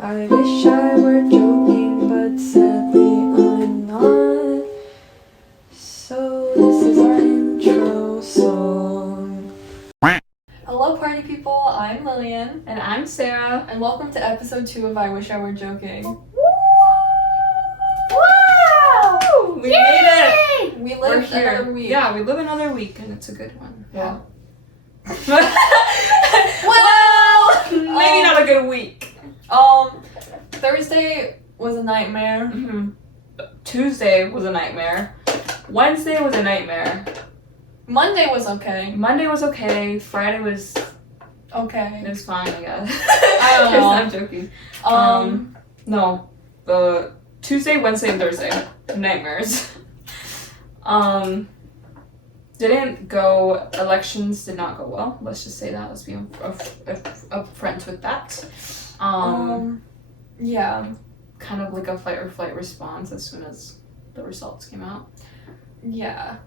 I wish I were joking, but sadly I'm not. So this is our intro song. Hello party people, I'm Lillian. And I'm Sarah. And welcome to episode 2 of I Wish I Were Joking. Wow! We made it! We We're lived here. another week. Yeah, we live another week and it's a good one. Yeah. Well, maybe not a good week. Thursday was a nightmare. Mm-hmm. Tuesday was a nightmare. Wednesday was a nightmare. Monday was okay. Monday was okay. Friday was Okay. it was fine, I guess. I don't know. I'm joking. No. Tuesday, Wednesday, and Thursday. Nightmares. Elections did not go well. Let's just say that. Let's be upfront with that. Yeah. Kind of like a fight or flight response as soon as the results came out. Yeah.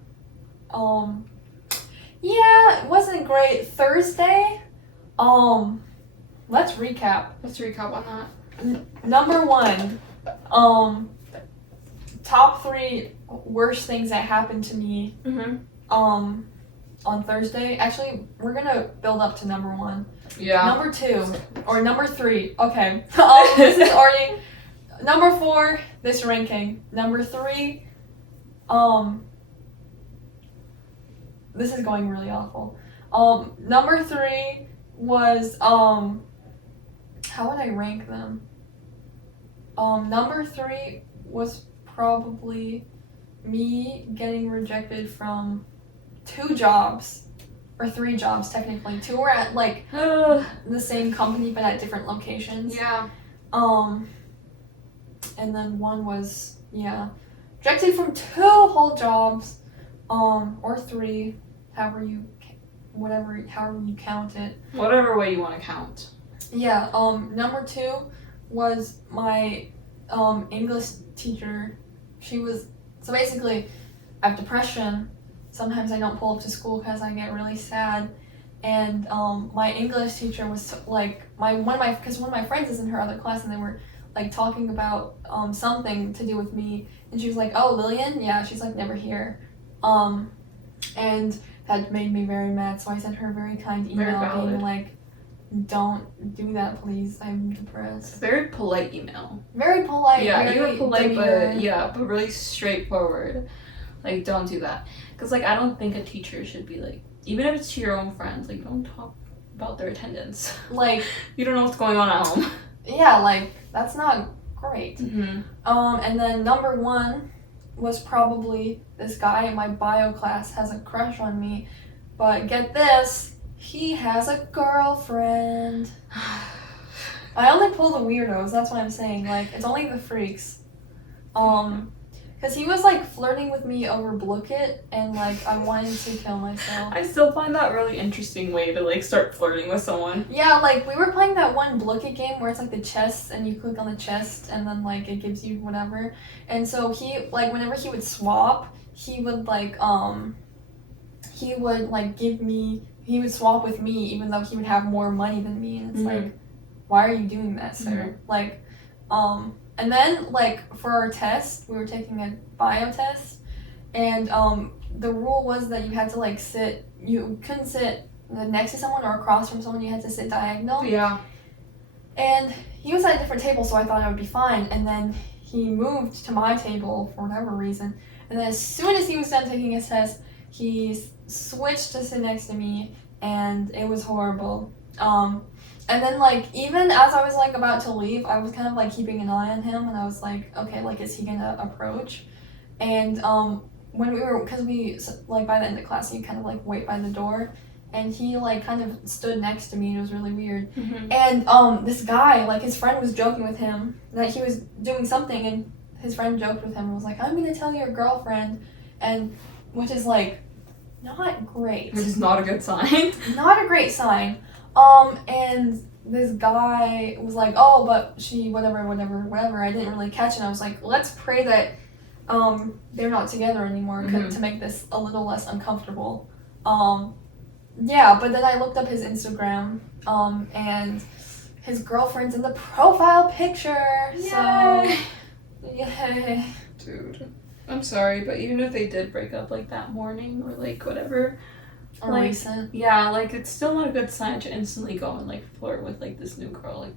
Yeah, it wasn't great. Thursday, let's recap. Let's recap on that. Number 1, top 3 worst things that happened to me, on Thursday. Actually, we're gonna build up to number 1. Yeah. Number 2, or number 3, okay. This is already, number 4, this ranking. Number 3, this is going really awful. Number 3 was, how would I rank them? Number 3 was probably me getting rejected from 2 jobs, or 3 jobs technically. 2 were at like the same company but at different locations. Yeah. And then 1 was, rejected from 2 whole jobs, or 3, however you count it. Whatever way you want to count. Yeah. Number 2 was my English teacher. So basically, I have depression. Sometimes I don't pull up to school because I get really sad. And my English teacher was like, one of my friends is in her other class, and they were like talking about something to do with me, and she was like, "Oh, Lillian, yeah," she's like never here, and that made me very mad. So I sent her a very kind email being like, "Don't do that, please. I'm depressed." Very polite email. Very polite. Yeah, very you were polite, demure. but really straightforward. Like, don't do that. Because, like, I don't think a teacher should be, like, even if it's to your own friends, like, don't talk about their attendance. Like, you don't know what's going on at home. Yeah, like, that's not great. Mm-hmm. And then number 1 was probably this guy in my bio class has a crush on me. But get this, he has a girlfriend. I only pull the weirdos, that's what I'm saying. Like, it's only the freaks. Because he was, like, flirting with me over Blookit, and, like, I wanted to kill myself. I still find that really interesting way to, like, start flirting with someone. Yeah, like, we were playing that one Blookit game where it's, like, the chest, and you click on the chest, and then, like, it gives you whatever. And so he, like, whenever he would swap, he would, like, he would swap with me, even though he would have more money than me, and it's like, why are you doing that, sir? Like, and then, like, for our test, we were taking a bio test, and the rule was that you had to, like, you couldn't sit next to someone or across from someone, you had to sit diagonal. Yeah. And he was at a different table, so I thought I would be fine, and then he moved to my table for whatever reason, and then as soon as he was done taking his test, he switched to sit next to me, and it was horrible. And then, like, even as I was, like, about to leave, I was kind of, like, keeping an eye on him, and I was like, okay, like, is he gonna approach? And, because we, like, by the end of class, you kind of, like, wait by the door, and he, like, kind of stood next to me, and it was really weird. Mm-hmm. And, this guy, like, his friend was joking with him that he was doing something, and his friend joked with him and was like, I'm gonna tell your girlfriend, and, which is, like, not great. Which is not a good sign. Not a great sign. And this guy was like, oh, but she, whatever, I didn't really catch it. I was like, let's pray that, they're not together anymore to make this a little less uncomfortable. Yeah, but then I looked up his Instagram, and his girlfriend's in the profile picture. Yay. So, yay. Dude, I'm sorry, but even if they did break up like that morning or like whatever, Or like, recent. yeah, like it's still not a good sign to instantly go and like flirt with like this new girl. Like,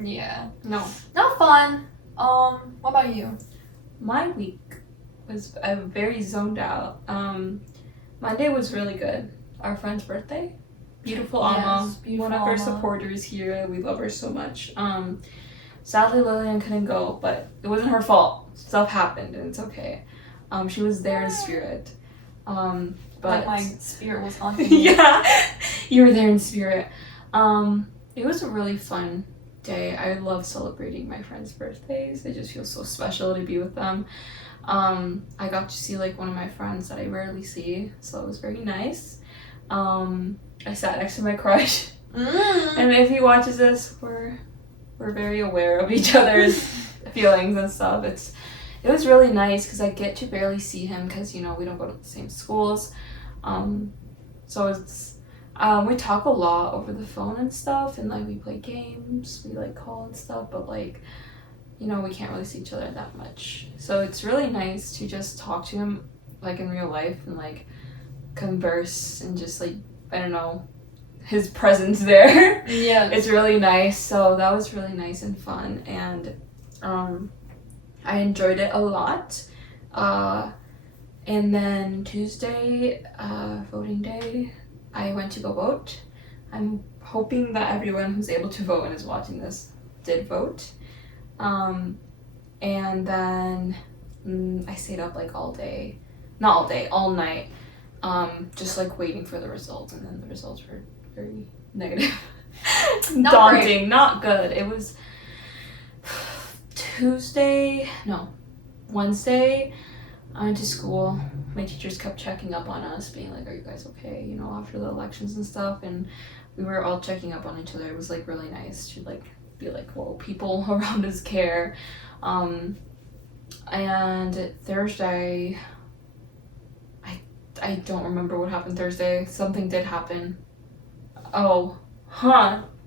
Yeah. no. Not fun. What about you? My week was very zoned out. Monday was really good. Our friend's birthday. Beautiful Alma. Yes, beautiful One of our Alma. supporters here. We love her so much. Sadly Lillian couldn't go, but it wasn't her fault. Stuff happened and it's okay. She was there in spirit. But Like my spirit was haunting me. yeah, you were there in spirit. It was a really fun day. I love celebrating my friends' birthdays. It just feels so special to be with them. I got to see like one of my friends that I rarely see, so it was very nice. I sat next to my crush, and if he watches this, we're very aware of each other's feelings and stuff. It was really nice because I get to barely see him because we don't go to the same schools. So it's we talk a lot over the phone and stuff, and like we play games, we like call and stuff, but like we can't really see each other that much. So it's really nice to just talk to him like in real life and like converse and just like I don't know, his presence there. Yeah. It's really nice. So that was really nice and fun, and I enjoyed it a lot. And then Tuesday, voting day, I went to go vote. I'm hoping that everyone who's able to vote and is watching this did vote. And then I stayed up like all day, not all day, all night, just like waiting for the results, and then the results were very negative. Not daunting, great. not good. It was Wednesday, I went to school. My teachers kept checking up on us, being like, are you guys okay, after the elections and stuff, and we were all checking up on each other. It was like really nice to like be like, whoa, people around us care. And Thursday, I don't remember what happened Thursday. Something did happen. Oh,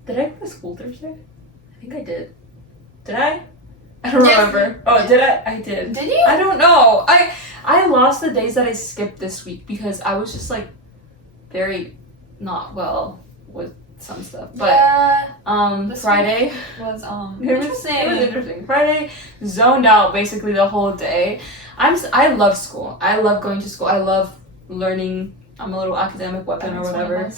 did I go to school Thursday? I think I did. Did I? I don't remember. Oh, did I? I did. Did you? I don't know. I lost the days that I skipped this week because I was just like very not well with some stuff. But this Friday was it was interesting. Friday zoned out basically the whole day. I love school. I love going to school. I love learning. I'm a little academic weapon or whatever.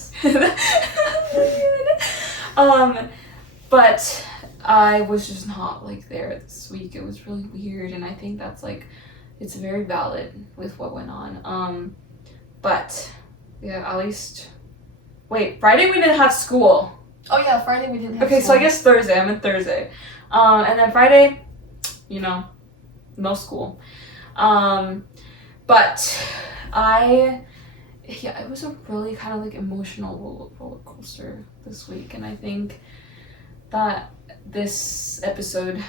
But I was just not like there this week. It was really weird, and I think that's like it's very valid with what went on. But yeah, at least Friday we didn't have school. Oh yeah, Friday we didn't have Okay, school. so I guess Thursday. I meant Thursday. And then Friday, no school. But it was a really kind of like emotional roller coaster this week, and I think that this episode,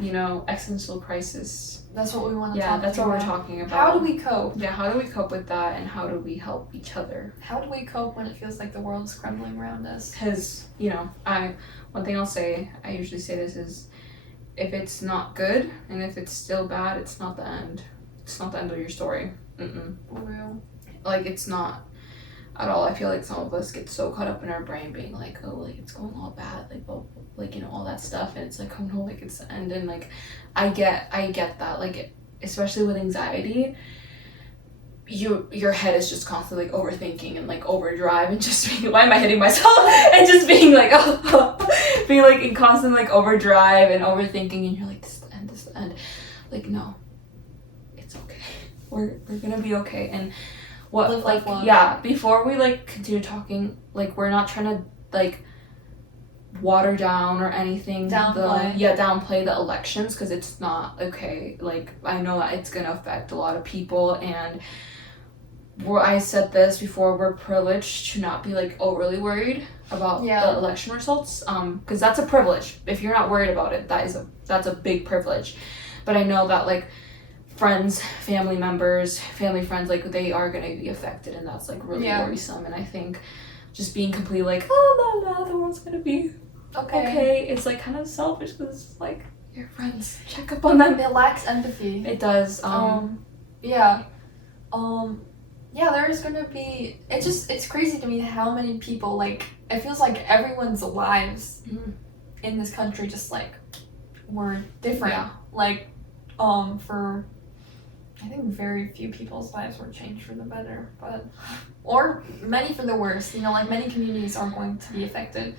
existential crisis. That's what we want to Yeah, talk that's about. what we're talking about. How do we cope? Yeah, how do we cope with that, and how do we help each other? How do we cope when it feels like the world is crumbling around us? Because, one thing I'll say, I usually say this is, if it's not good, and if it's still bad, it's not the end. It's not the end of your story. For real. Like, it's not at all. I feel like some of us get so caught up in our brain being like, oh, like, it's going all bad, like, well, like, all that stuff, and it's like, oh no, like, it's the end, and like, I get that, like, especially with anxiety, your head is just constantly like overthinking and like overdrive and just being, why am I hitting myself? And just being like, being like in constant like overdrive and overthinking, and you're like, this is the end. Like, no, it's okay. We're gonna be okay. And what Live like life yeah, before we like continue talking, like we're not trying to like water down or anything downplay the elections, because it's not okay. Like, I know that it's gonna affect a lot of people, and I said this before, we're privileged to not be like overly worried about the election results, because that's a privilege. If you're not worried about it, that's a big privilege. But I know that like friends, family friends, like they are gonna be affected, and that's like really worrisome. And I think just being completely like, oh la la, the world's gonna be Okay. it's like kind of selfish because it's like your friends, check up on them. It lacks empathy. It does. Yeah. Yeah, there's gonna be, it's crazy to me how many people, like, it feels like everyone's lives in this country just like were different. Yeah. Like, for, I think very few people's lives were changed for the better, but, or many for the worse, you know, like many communities are going to be affected.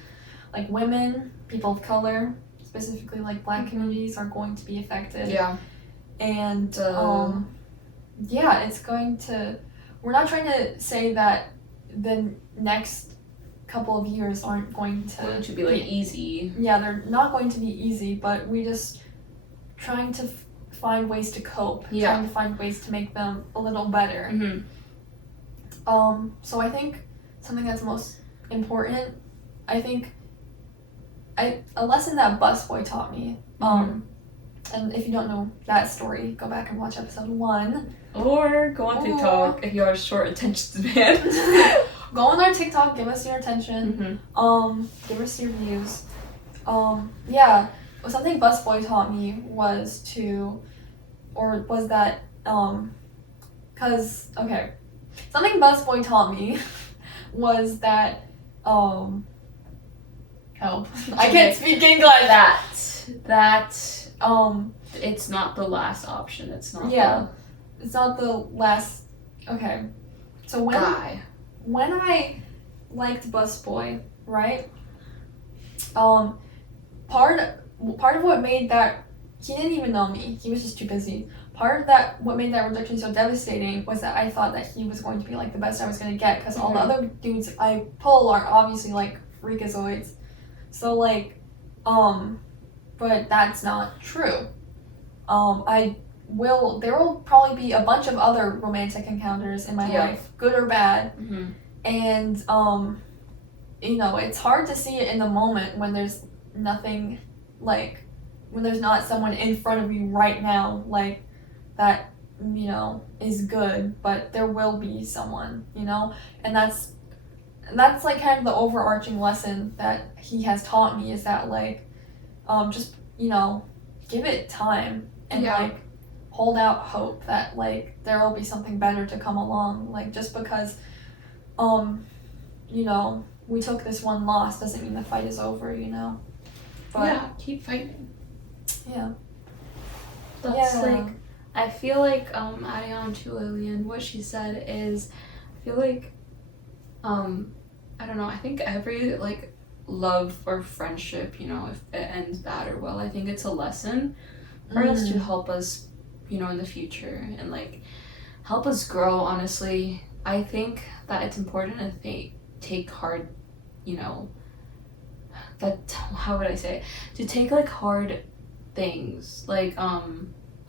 Like women, people of color, specifically like Black communities are going to be affected. Yeah. And, yeah, it's going to, we're not trying to say that the next couple of years aren't going to be like easy. Yeah, they're not going to be easy, but we just trying to find ways to cope, trying to find ways to make them a little better. So I think something that's most important, I think a lesson that Busboy taught me, and if you don't know that story, go back and watch episode 1. Or go on TikTok if you have a short attention span. Go on our TikTok, give us your attention. Give us your views. Yeah, something Busboy taught me was that, something Busboy taught me was that, I can't speak English. That it's not the last option. It's not. It's not the last. Okay, so when I liked Busboy, right? Part of what made that, he didn't even know me. He was just too busy. Part of that, what made that rejection so devastating was that I thought that he was going to be like the best I was going to get, because all the other dudes I pull are obviously like freakazoids. So like, but that's not true. There will probably be a bunch of other romantic encounters in my life, good or bad. And, you know, it's hard to see it in the moment when there's nothing, like, when there's not someone in front of you right now, like, that, you know, is good, but there will be someone, you know? And that's like kind of the overarching lesson that he has taught me, is that like, just, you know, give it time and like hold out hope that like there will be something better to come along. Like just because, you know, we took this one loss doesn't mean the fight is over, you know? But keep fighting. Yeah. That's like, I feel like, adding on to Lillian, what she said is, I feel like, I don't know, I think every, like, love or friendship, you know, if it ends bad or well, I think it's a lesson for us to help us, you know, in the future and, like, help us grow, honestly. I think that it's important to take hard, you know, how would I say it? To take, like, hard things, like,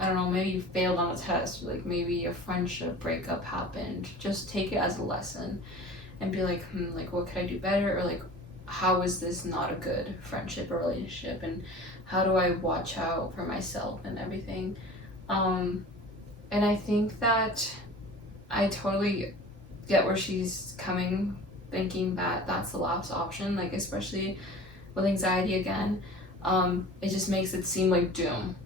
I don't know, maybe you failed on a test, like, maybe a friendship breakup happened. Just take it as a lesson and be like, like, what could I do better? Or, like, how is this not a good friendship or relationship? And how do I watch out for myself and everything? And I think that I totally get where she's coming, thinking that that's the last option, like, especially with anxiety again. It just makes it seem like doom.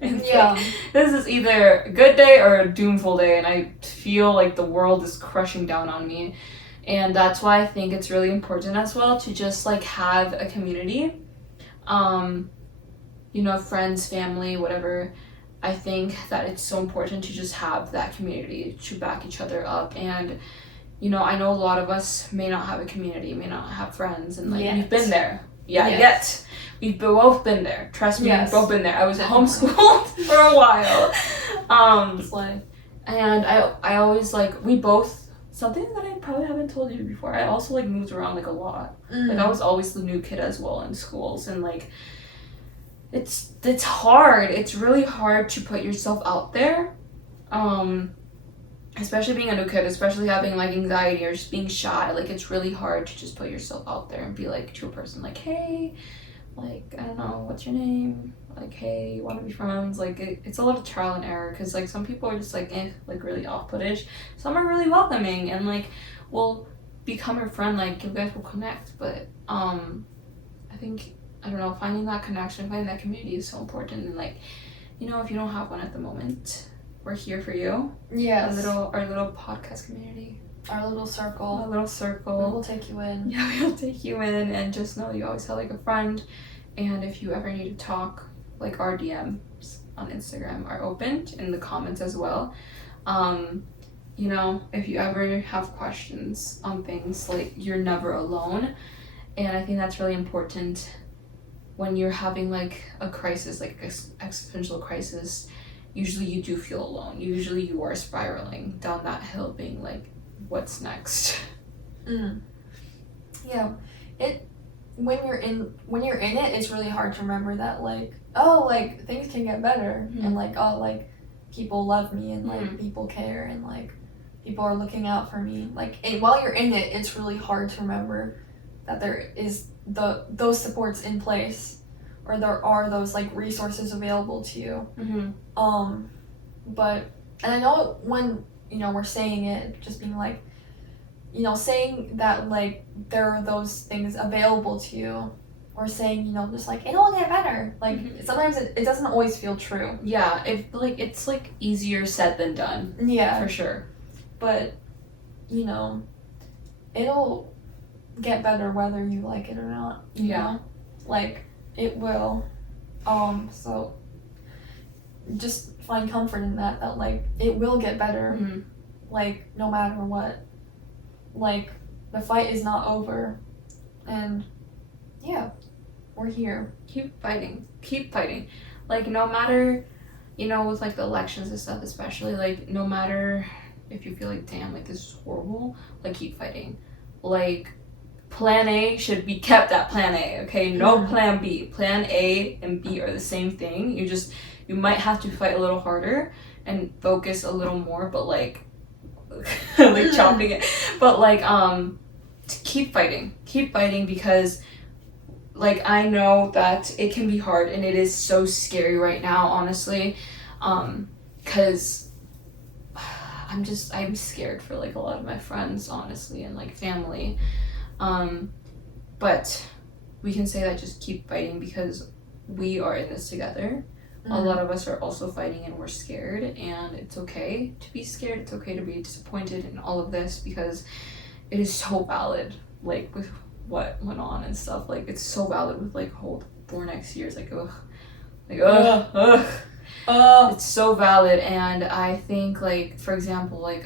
Like, this is either a good day or a doomful day, and I feel like the world is crushing down on me. And that's why I think it's really important as well to just like have a community, you know, friends, family, whatever. I think that it's so important to just have that community to back each other up. And, you know, I know a lot of us may not have a community, may not have friends, and like we've been there. Yet. We've both been there. Trust me, we've both been there. I was homeschooled for a while. And I always like, we both, something that I probably haven't told you before, I also like moved around like a lot. Like I was always the new kid as well in schools, and like it's hard. It's really hard to put yourself out there. Especially being a new kid, especially having like anxiety or just being shy, like it's really hard to just put yourself out there and be like to a person like, hey, like, I don't know, what's your name? Like, hey, you want to be friends? Like, it's a lot of trial and error, because like some people are just like, like really off-puttish. Some are really welcoming and like will become your friend, like you guys will connect. But I think, I don't know, finding that connection, finding that community is so important. And like, you know, if you don't have one at the moment, we're here for you. Yes. Our little podcast community. Our little circle. Our little circle. We'll take you in. Yeah, we'll take you in, and just know you always have like a friend. And if you ever need to talk, like our DMs on Instagram are open, in the comments as well. You know, if you ever have questions on things, like you're never alone. And I think that's really important when you're having like a crisis, like existential crisis. Usually you do feel alone. Usually you are spiraling down that hill being like, what's next? Yeah. When you're in it, it's really hard to remember that, like, oh, like things can get better, and like, oh, like people love me, and like people care, and like people are looking out for me. Like, and while you're in it, it's really hard to remember that there is those supports in place, or there are those like resources available to you. But, and I know when, you know, we're saying it, just being like, you know, saying that like there are those things available to you, or saying, you know, just like it'll get better, like sometimes it doesn't always feel true. Yeah, it's like easier said than done. Yeah, for sure. But, you know, it'll get better whether you like it or not. You know? Like, it will. So just find comfort in that like it will get better. Like, no matter what. Like, the fight is not over. And yeah, we're here. Keep fighting. Like, no matter, you know, with like the elections and stuff especially, like no matter if you feel like, damn, like this is horrible, like keep fighting. Like, plan A should be kept at plan A, okay? No plan B. Plan A and B are the same thing. You might have to fight a little harder and focus a little more, but like like chopping it. But like keep fighting because like I know that it can be hard, and it is so scary right now, honestly, because I'm scared for like a lot of my friends, honestly, and like family, but we can say that just keep fighting because we are in this together. A lot of us are also fighting, and we're scared, and it's okay to be scared. It's okay to be disappointed in all of this because it is so valid, like with what went on and stuff. Like, it's so valid with like whole 4 next years. Like, it's so valid. And I think, like, for example, like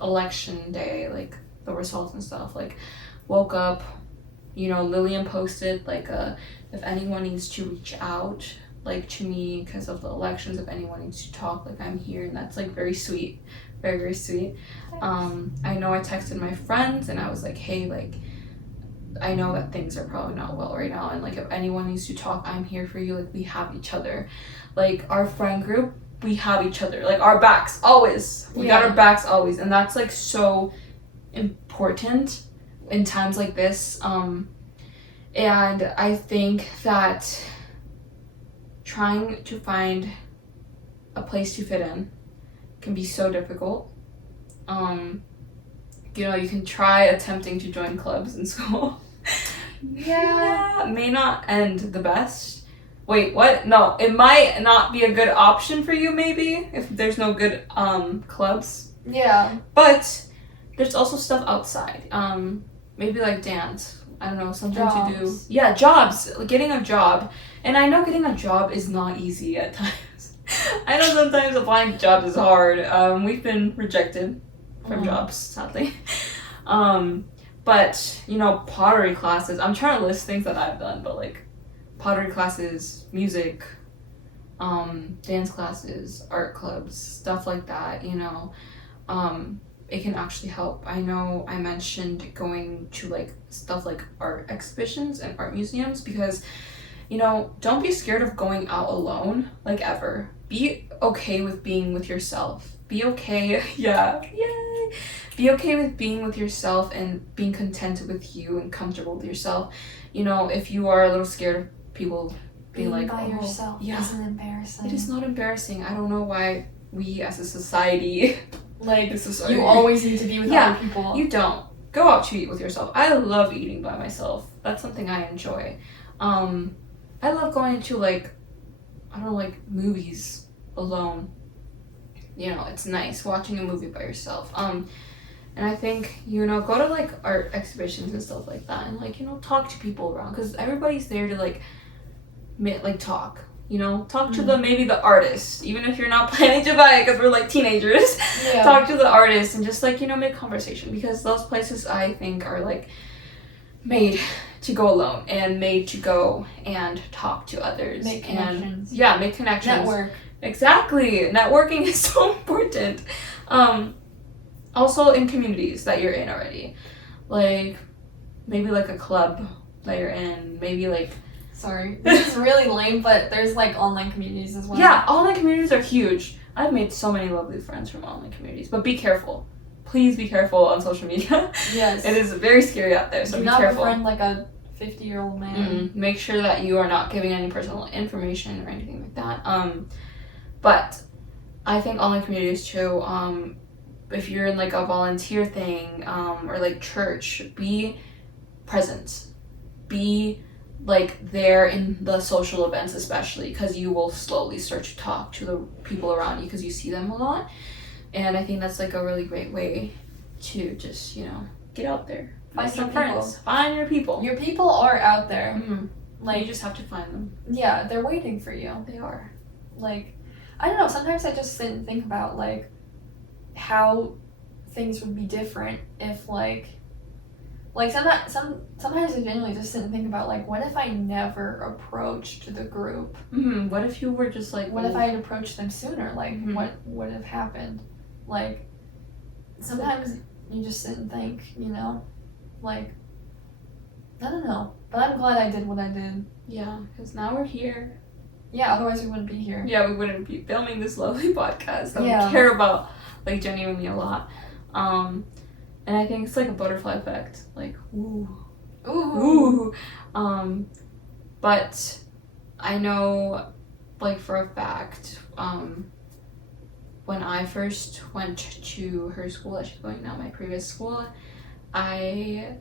election day, like the results and stuff, like woke up, you know, Lillian posted like if anyone needs to reach out like to me because of the elections, if anyone needs to talk, like I'm here. And that's like very sweet, very, very sweet. I know I texted my friends and I was like, hey, like I know that things are probably not well right now, and like if anyone needs to talk, I'm here for you. Like, we have each other. Like, our friend group, we have each other. Like, our backs always. We got our backs always, and that's like so important in times like this. And I think that trying to find a place to fit in can be so difficult. You know, you can try attempting to join clubs in school. Yeah, may not end the best. Wait, what? No, it might not be a good option for you, maybe, if there's no good clubs. Yeah. But there's also stuff outside. Maybe like dance. I don't know, something to do. Yeah, jobs. Getting a job. And I know getting a job is not easy at times. I know sometimes applying to jobs is hard. We've been rejected from jobs, sadly. But, you know, pottery classes. I'm trying to list things that I've done, but like pottery classes, music, dance classes, art clubs, stuff like that, you know, it can actually help. I know I mentioned going to like stuff like art exhibitions and art museums because, you know, don't be scared of going out alone, like ever. Be okay with being with yourself. Be okay, be okay with being with yourself and being content with you and comfortable with yourself. You know, if you are a little scared of people being like, by yourself isn't embarrassing. It is not embarrassing. I don't know why we as a society, you always need to be with other people. You don't. go out to eat with yourself. I love eating by myself. That's something I enjoy. I love going to like, I don't know, like movies alone. You know, it's nice watching a movie by yourself. And I think, you know, go to like art exhibitions and stuff like that and like, you know, talk to people around because everybody's there to like talk, you know, talk to maybe the artist, even if you're not planning to buy it because we're like teenagers. Yeah. Talk to the artist and just like, you know, make conversation because those places I think are like made to go alone and made to go and talk to others. Make connections. And, yeah, make connections. Network. Exactly. Networking is so important. Also in communities that you're in already. Like, maybe like a club that you're in. Maybe like... Sorry. This is really lame, but there's like online communities as well. Yeah, online communities are huge. I've made so many lovely friends from online communities. But be careful. Please be careful on social media. Yes. It is very scary out there, so be careful. Do not befriend like a 50-year-old man. Make sure that you are not giving any personal information or anything like that. But I think online communities too, if you're in like a volunteer thing or like church, be present. Be like there in the social events especially because you will slowly start to talk to the people around you because you see them a lot. And I think that's like a really great way to just, you know, get out there. Find some friends. Find your people. Your people are out there. Mm-hmm. Like you just have to find them. Yeah, they're waiting for you. They are. Like, I don't know, sometimes I just sit and think about like how things would be different if like sometimes I genuinely just sit and think about like what if I never approached the group? What if you were just like what if I had approached them sooner? Like what would have happened? Like sometimes you just sit and think, you know, like I don't know, but I'm glad I did what I did. Yeah, because now we're here. Yeah, otherwise we wouldn't be here. Yeah, we wouldn't be filming this lovely podcast that we care about, like, genuinely a lot. And I think it's like a butterfly effect. Like, ooh. Ooh. But I know, like, for a fact, when I first went to her school that she's going now, my previous school, I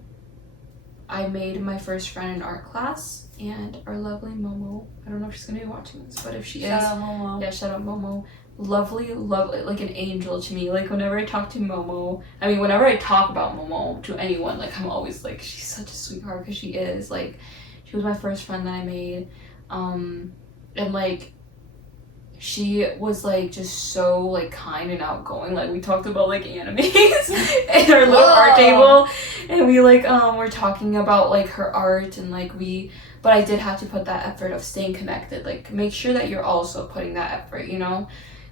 made my first friend in art class, and our lovely Momo, I don't know if she's going to be watching this, but if she shout out Momo. Yeah, shout out Momo. Lovely, like an angel to me. Like, whenever I talk to Momo, whenever I talk about Momo to anyone, like, I'm always like, she's such a sweetheart, because she is. Like, she was my first friend that I made, and, like, she was, like, just so, like, kind and outgoing. Like, we talked about, like, animes at our little art table. And we, like, were talking about, like, her art and, like, but I did have to put that effort of staying connected. Like, make sure that you're also putting that effort, you know?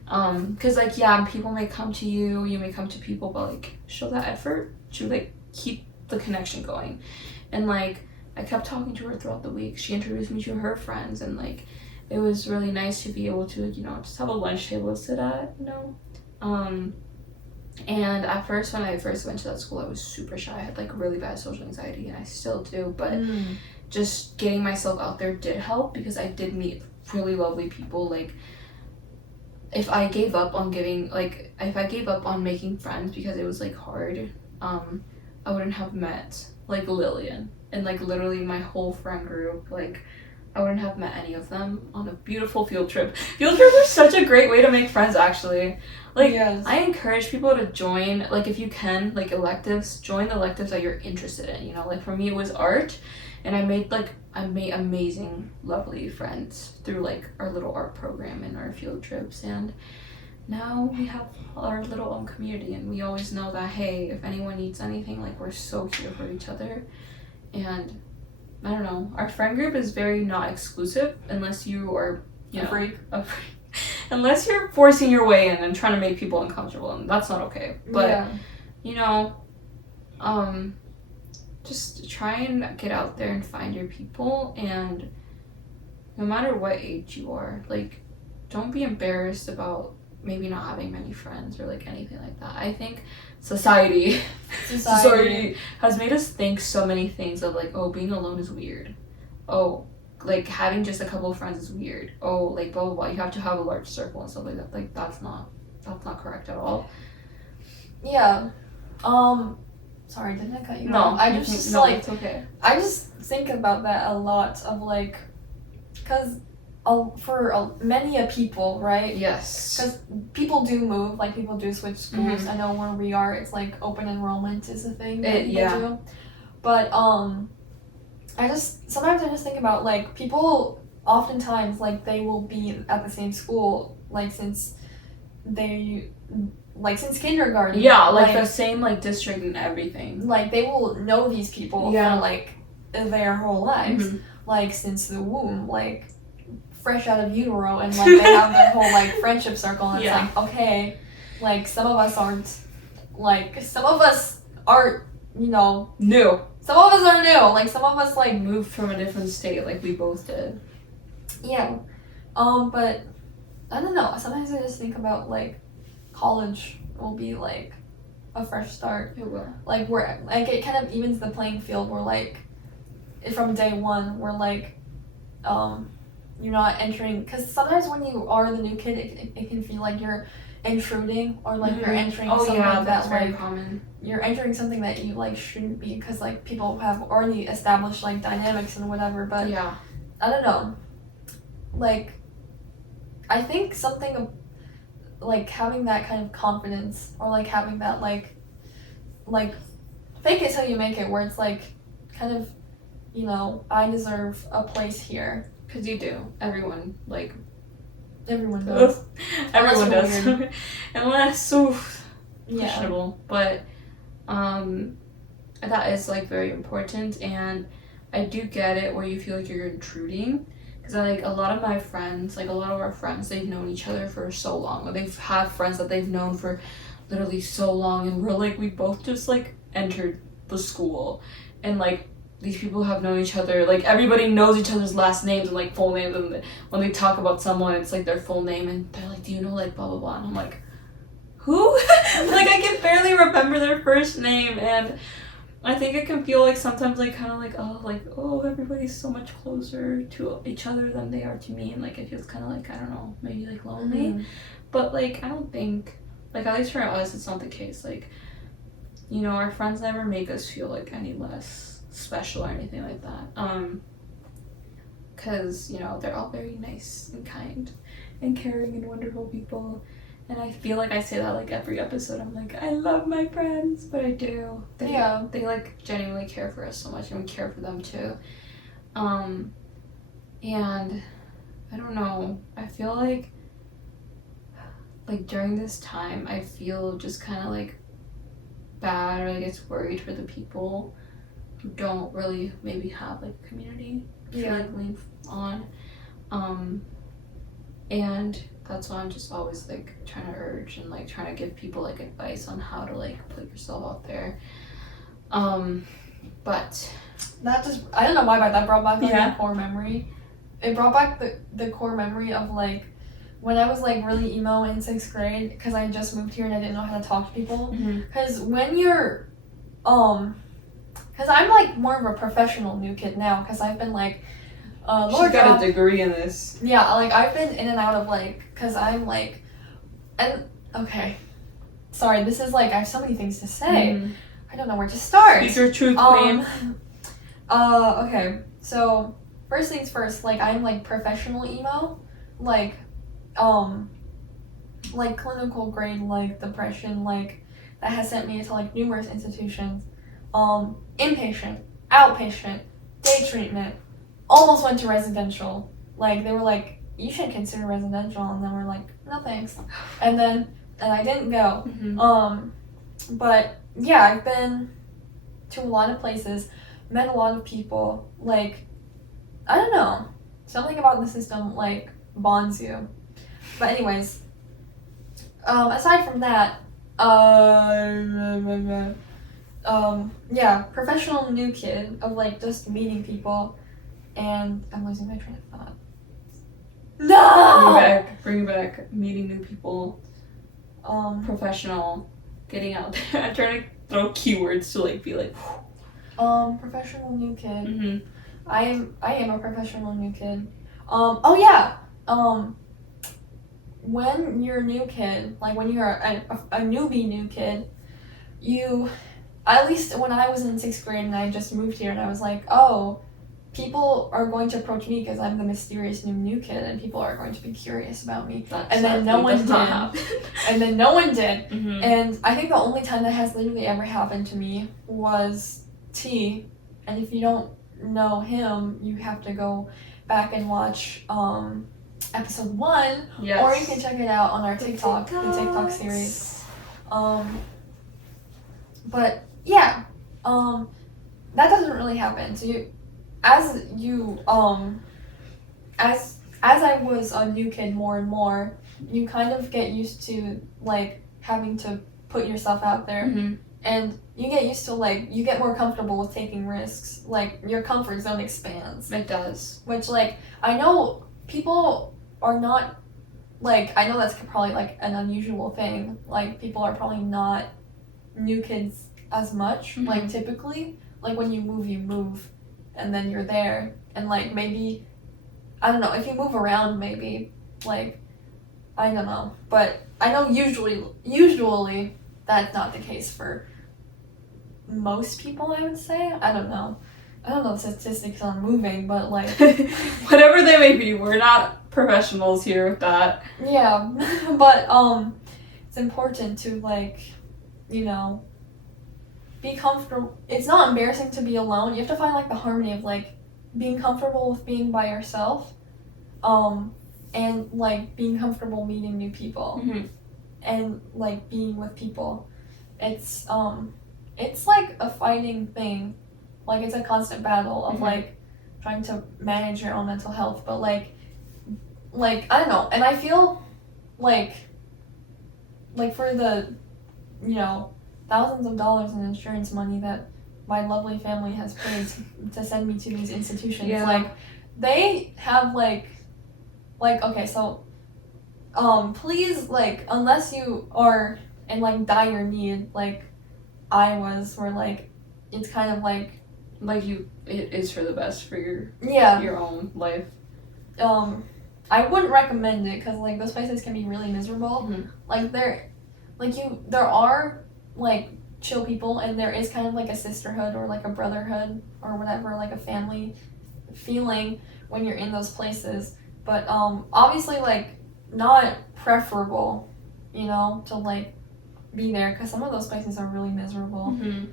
Because, like, yeah, people may come to you, you may come to people, but, like, show that effort to, like, keep the connection going. And, like, I kept talking to her throughout the week. She introduced me to her friends, and, like, it was really nice to be able to, you know, just have a lunch table to sit at, you know? And at first, when I first went to that school, I was super shy. I had, like, really bad social anxiety, and I still do, but just getting myself out there did help, because I did meet really lovely people. Like, if I gave up on making friends because it was, like, hard, I wouldn't have met, like, Lillian, and, like, literally my whole friend group. Like, I wouldn't have met any of them on a beautiful field trip. Field trips are such a great way to make friends, actually. Like, yes. I encourage people to join, like, if you can, like, electives, join the electives that you're interested in, you know? Like, for me, it was art, and I made amazing, lovely friends through, like, our little art program and our field trips, and now we have our little community, and we always know that, hey, if anyone needs anything, like, we're so here for each other. And I don't know, our friend group is very not exclusive unless you are, you know, a freak. Unless you're forcing your way in and trying to make people uncomfortable, and that's not okay. But, you know, just try and get out there and find your people, and no matter what age you are, like, don't be embarrassed about maybe not having many friends or, like, anything like that. I think society has made us think so many things of, like, oh, being alone is weird. Oh, like, having just a couple of friends is weird. Oh, like, blah, blah, blah. You have to have a large circle and stuff like that. Like, that's not correct at all. Yeah. Sorry, didn't I cut you No, off? I just no, like it's okay. I just think about that a lot of like, cause for many people, right? Yes. Because people do move, like people do switch schools. I know where we are, it's like open enrollment is a thing that people do. But sometimes I just think about like people oftentimes like they will be at the same school like since kindergarten. Yeah, like the same like district and everything. Like they will know these people for like their whole lives, like since the womb, like fresh out of utero, and like they have their whole like friendship circle, and it's like okay, like some of us aren't new. Some of us are new, like some of us like moved from a different state, like we both did. Yeah, but I don't know. Sometimes I just think about like college will be like a fresh start. It will. Like we're like it kind of evens the playing field. We're like from day one. We're like you're not entering, because sometimes when you are the new kid, it can feel like you're intruding, or like you're entering something that's that very like common. You're entering something that you like shouldn't be, because like people have already established like dynamics and whatever. But I don't know, like I think something like having that kind of confidence, or like having that like fake it till you make it, where it's like kind of, I deserve a place here. Because you do. Everyone does. Everyone does. Unless, questionable. But that is like very important, and I do get it where you feel like you're intruding. Because like a lot of my friends, like a lot of our friends, they've known each other for so long. Or they've had friends that they've known for literally so long, and we're like, we both just like entered the school, and like these people have known each other, like everybody knows each other's last names and like full names, and when they talk about someone it's like their full name, and they're like, do you know like blah blah blah, and I'm like, who? Like I can barely remember their first name. And I think it can feel like sometimes like kind of like oh everybody's so much closer to each other than they are to me, and like it feels kind of like, I don't know, maybe like lonely. But like I don't think, like at least for us it's not the case. Like, our friends never make us feel like any less special or anything like that, because they're all very nice and kind and caring and wonderful people, and I feel like I say that like every episode. I'm like, I love my friends, but I do. They like genuinely care for us so much, and we care for them too. And I don't know, I feel like during this time I feel just kind of like bad, or like it's worried for the people who don't really maybe have like a community to like lean on, and that's why I'm just always like trying to urge and like trying to give people like advice on how to like put yourself out there. But that just, I don't know why, but that brought back like the core memory. It brought back the core memory of like when I was like really emo in 6th grade, because I just moved here and I didn't know how to talk to people. Because when you're because I'm like more of a professional new kid now, because I've been like she's got a degree in this. Yeah, like I've been in and out of like, because I'm like, and okay, sorry, this is like I have so many things to say. I don't know where to start. Speak your truth, queen. Okay, so first things first, like I'm like professional emo, like clinical grade like depression, like that has sent me to like numerous institutions, inpatient, outpatient, day treatment, almost went to residential. Like they were like, you should consider residential, and then we're like, no thanks, and I didn't go. But yeah, I've been to a lot of places, met a lot of people. Like, I don't know, something about the system like bonds you. But anyways, aside from that, professional new kid of like just meeting people, and I'm losing my train of thought. No! Bring back meeting new people. Professional, getting out there. I'm trying to throw keywords to like be like. Professional new kid. Mm-hmm. I am a professional new kid. When you're a new kid, like when you're a newbie new kid, you at least when I was in 6th grade and I just moved here and I was like, oh, people are going to approach me because I'm the mysterious new kid and people are going to be curious about me. And then no one did. And then no one did. Mm-hmm. And I think the only time that has literally ever happened to me was T. And if you don't know him, you have to go back and watch episode 1. Yes. Or you can check it out on our TikTok, the TikTok series. But yeah, that doesn't really happen. So as I was a new kid more and more, you kind of get used to like having to put yourself out there, Mm-hmm. and you get used to like you get more comfortable with taking risks. Like your comfort zone expands. It does. Which like I know people are not like I know that's probably like an unusual thing. Like people are probably not new kids as much. Mm-hmm. Like typically, like when you move, and then you're there, and like maybe I don't know if you move around, maybe like I don't know, but I know usually that's not the case for most people. I would say I don't know the statistics on moving, but like whatever they may be, we're not professionals here with that. yeah, but it's important to like be comfortable. It's not embarrassing to be alone. You have to find like the harmony of like being comfortable with being by yourself, and like being comfortable meeting new people, Mm-hmm. and like being with people. It's like a fighting thing. Like it's a constant battle of Mm-hmm. like trying to manage your own mental health, but like I don't know. And I feel like for the thousands of dollars in insurance money that my lovely family has paid to send me to these institutions. Yeah. Like they have like okay, so please, like, unless you are in like dire need like I was, where like it's kind of like it is for the best for yeah your own life. I wouldn't recommend it because like those places can be really miserable. Mm-hmm. Like there are like chill people, and there is kind of like a sisterhood or like a brotherhood or whatever, like a family feeling when you're in those places, but obviously like not preferable to like be there because some of those places are really miserable. Mm-hmm.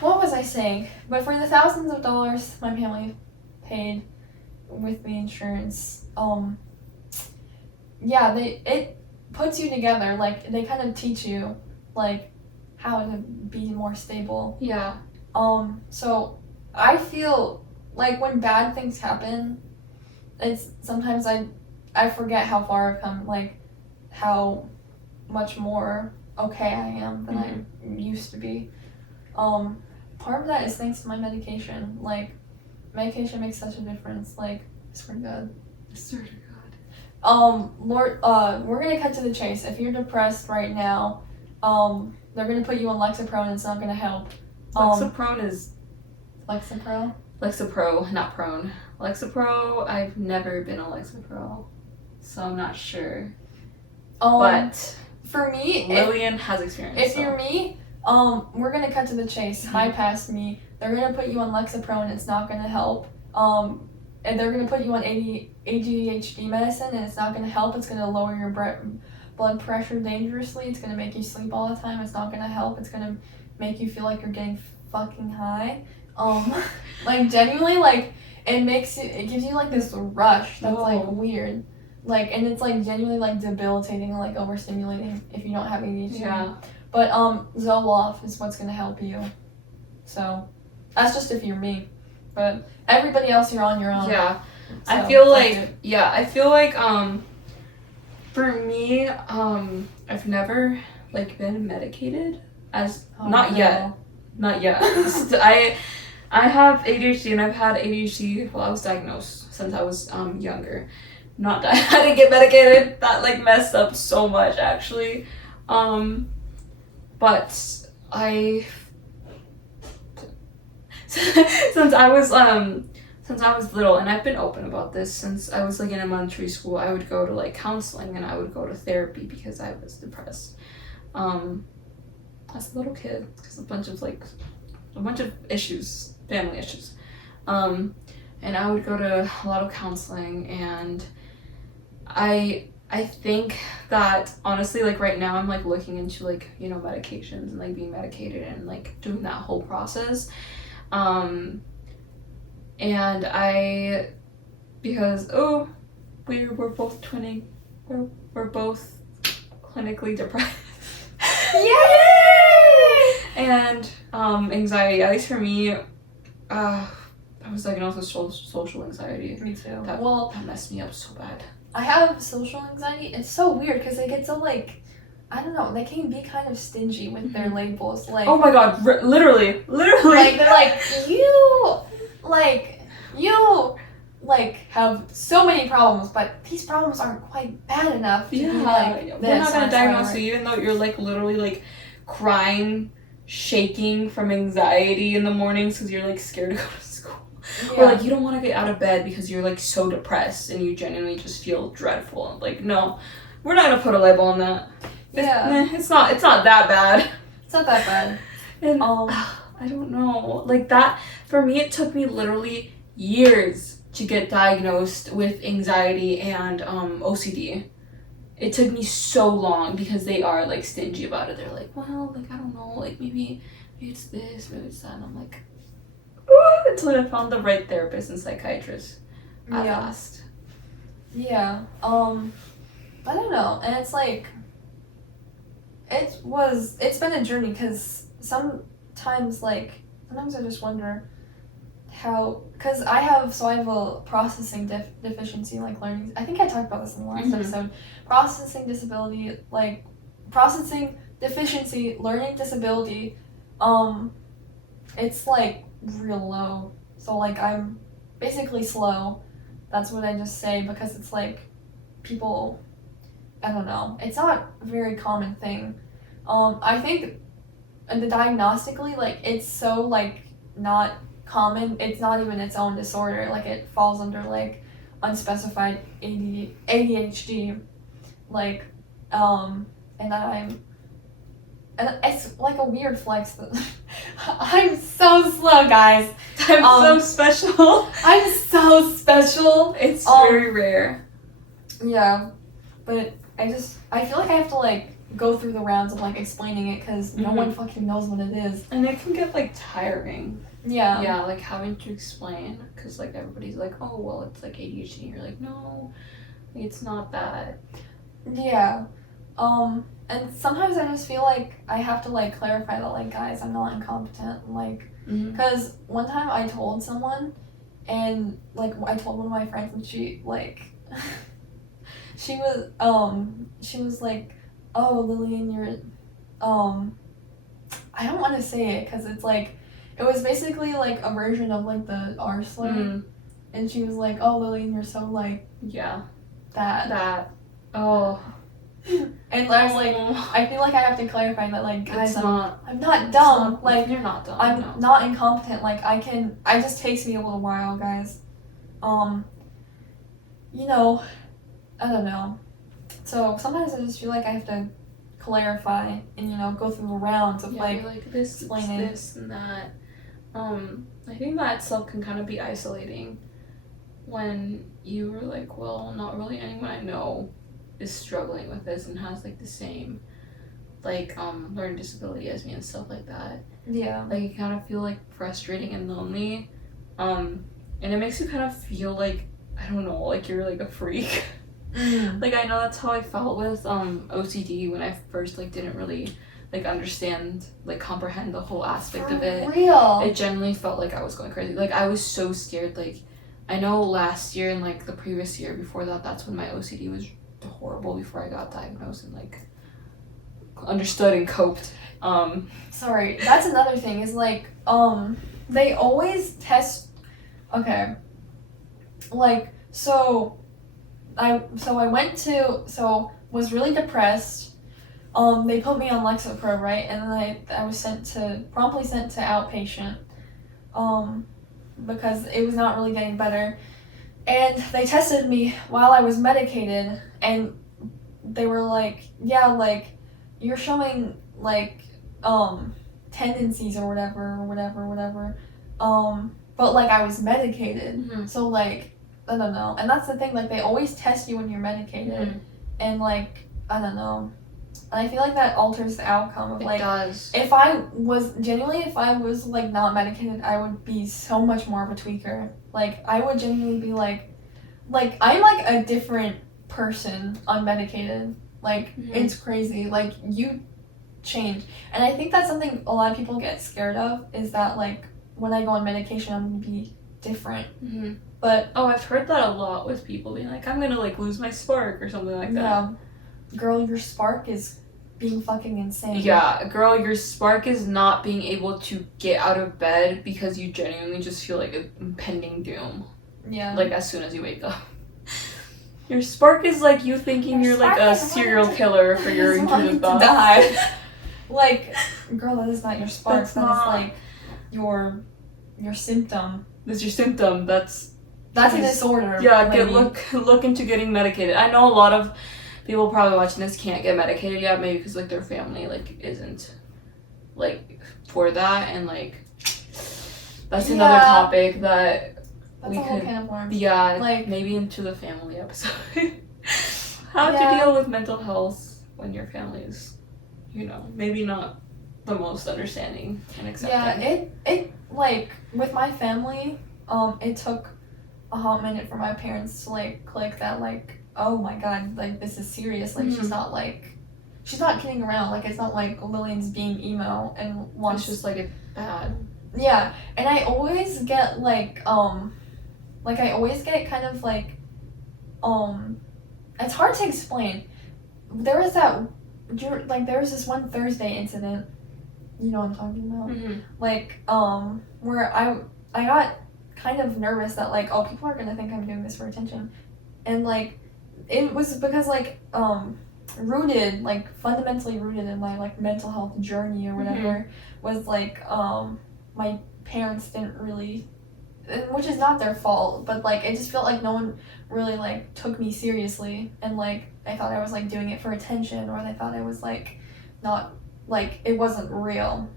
What was I saying? But for the thousands of dollars my family paid with the insurance, yeah, it puts you together. Like they kind of teach you like how to be more stable. Yeah. So I feel like when bad things happen, it's sometimes I forget how far I've come, like how much more okay I am than I used to be. Part of that is thanks to my medication. Like medication makes such a difference. Like I swear to God. I swear to God. Lord, we're gonna cut to the chase. If you're depressed right now, they're gonna put you on Lexapro and it's not gonna help. Lexapro is Lexapro? Lexapro, not prone. Lexapro, I've never been on Lexapro, so I'm not sure. But for me, Lillian has experience. If you're me, we're gonna cut to the chase. High past me. They're gonna put you on Lexapro and it's not gonna help. And they're gonna put you on ADHD medicine and it's not gonna help. It's gonna lower your blood pressure dangerously. It's gonna make you sleep all the time. It's not gonna help. It's gonna make you feel like you're getting fucking high. Like genuinely, like it gives you like this rush that's like weird. Like, and it's like genuinely like debilitating and like overstimulating if you don't have ADHD. Yeah. But Zoloft is what's gonna help you. So that's just if you're me. But everybody else, you're on your own. Yeah. So, I feel like for me, I've never like been medicated as not yet. I have ADHD and I've had ADHD while I was diagnosed since I was younger. Not that I didn't get medicated. That like messed up so much actually. But since I was little, and I've been open about this since I was like in elementary school, I would go to like counseling and I would go to therapy because I was depressed. as a little kid, because a bunch of issues, family issues. And I would go to a lot of counseling, and I think that honestly, like right now I'm like looking into like, you know, medications and like being medicated and like doing that whole process. And because we're both twinning, we're both clinically depressed. Yay! And anxiety, at least for me, I was diagnosed with social anxiety. Me too. That messed me up so bad. I have social anxiety. It's so weird because they get so like, I don't know, they can be kind of stingy with their labels. Like, oh my god, literally. Like they're like, you have so many problems, but these problems aren't quite bad enough to be like we're not this. gonna diagnose you, even though you're like literally like crying, shaking from anxiety in the mornings because you're like scared to go to school. Yeah. Or like you don't want to get out of bed because you're like so depressed and you genuinely just feel dreadful. Like, no, we're not gonna put a label on that. It's not that bad. It's not that bad. And I don't know. Like that, for me, it took me literally years to get diagnosed with anxiety and OCD. It took me so long because they are like stingy about it. They're like, well, like I don't know, like maybe it's this, maybe it's that. And I'm like, ooh, until I found the right therapist and psychiatrist at last. Yeah. I don't know, and it's like it's been a journey because sometimes I just wonder how, because I have a processing deficiency, like learning. I think I talked about this in the last episode. Processing disability, like processing deficiency, learning disability. It's like real low. So like I'm basically slow. That's what I just say because it's like people. I don't know. It's not a very common thing. I think the diagnostically, like it's so like not common. It's not even its own disorder. Like it falls under like unspecified ADHD. Like, and it's like a weird flex that I'm so slow, guys. I'm so special. I'm so special. It's very rare. Yeah, but I feel like I have to like go through the rounds of like explaining it because no one fucking knows what it is. And it can get like tiring. Yeah. Yeah, like having to explain because like everybody's like, oh well, it's like ADHD. And you're like, no, it's not that. Yeah. And sometimes I just feel like I have to like clarify that like, guys, I'm not incompetent. Like, because one time I told someone, and like I told one of my friends, and she like. She was like, oh, Lillian, you're, I don't want to say it because it's like, it was basically like a version of like the R slur. And she was like, oh, Lillian, you're so like, that. Oh. And I was like, I feel like I have to clarify that, like, guys, I'm not dumb. Like, you're not dumb. I'm not incompetent. Like, it just takes me a little while, guys. You know, I don't know. So sometimes I just feel like I have to clarify and, you know, go through the rounds of like this, explaining this and that. I think that itself can kind of be isolating when you were like, well, not really anyone I know is struggling with this and has like the same like learning disability as me and stuff like that. Yeah. Like you kind of feel like frustrating and lonely. And it makes you kind of feel like, I don't know, like you're like a freak. Like I know that's how I felt with OCD when I first like didn't really like understand, like comprehend the whole aspect of it. Real. It genuinely felt like I was going crazy. Like I was so scared. Like I know last year and like the previous year before that, that's when my OCD was horrible before I got diagnosed and like understood and coped. Sorry, that's another thing is like they always test. Okay. Like I was really depressed. They put me on Lexapro, right? And then I was promptly sent to outpatient. Because it was not really getting better. And they tested me while I was medicated, and they were like, yeah, like, you're showing, like, tendencies or whatever. But like I was medicated, so like I don't know. And that's the thing, like they always test you when you're medicated, and like I don't know. And I feel like that alters the outcome of like. It does. If I was like not medicated, I would be so much more of a tweaker. Like I would genuinely be like I'm like a different person unmedicated. Like it's crazy. Like you change, and I think that's something a lot of people get scared of, is that like when I go on medication, I'm gonna be different. But I've heard that a lot with people being like, I'm gonna like lose my spark or something like that. Yeah, girl, your spark is being fucking insane. Yeah, girl, your spark is not being able to get out of bed because you genuinely just feel like an impending doom. Yeah. Like as soon as you wake up. Your spark is like you thinking you're like a serial killer for your intrusive thoughts. To die. Like, girl, that is not your spark. That's that not. Is like your symptom. That's your symptom. That's a disorder. Yeah, look into getting medicated. I know a lot of people probably watching this can't get medicated yet, maybe because like their family like isn't like for that, and like that's another topic that we could kind of worms. Yeah, like maybe into the family episode. How to deal with mental health when your family is, you know, maybe not the most understanding and accepting. Yeah, it like with my family, it took a hot minute for my parents to like click that like, oh my god, like this is serious. Like she's not kidding around. Like it's not like Lillian's being emo and wants. It's just like it's bad. Yeah, and I always get like I always get kind of like it's hard to explain. There was this one Thursday incident. You know what I'm talking about? Like where I got kind of nervous that like, oh, people are gonna think I'm doing this for attention, and like it was because like fundamentally rooted in my like mental health journey or whatever was like my parents didn't really, which is not their fault, but like it just felt like no one really like took me seriously, and like I thought I was like doing it for attention, or they thought I was like not, like it wasn't real.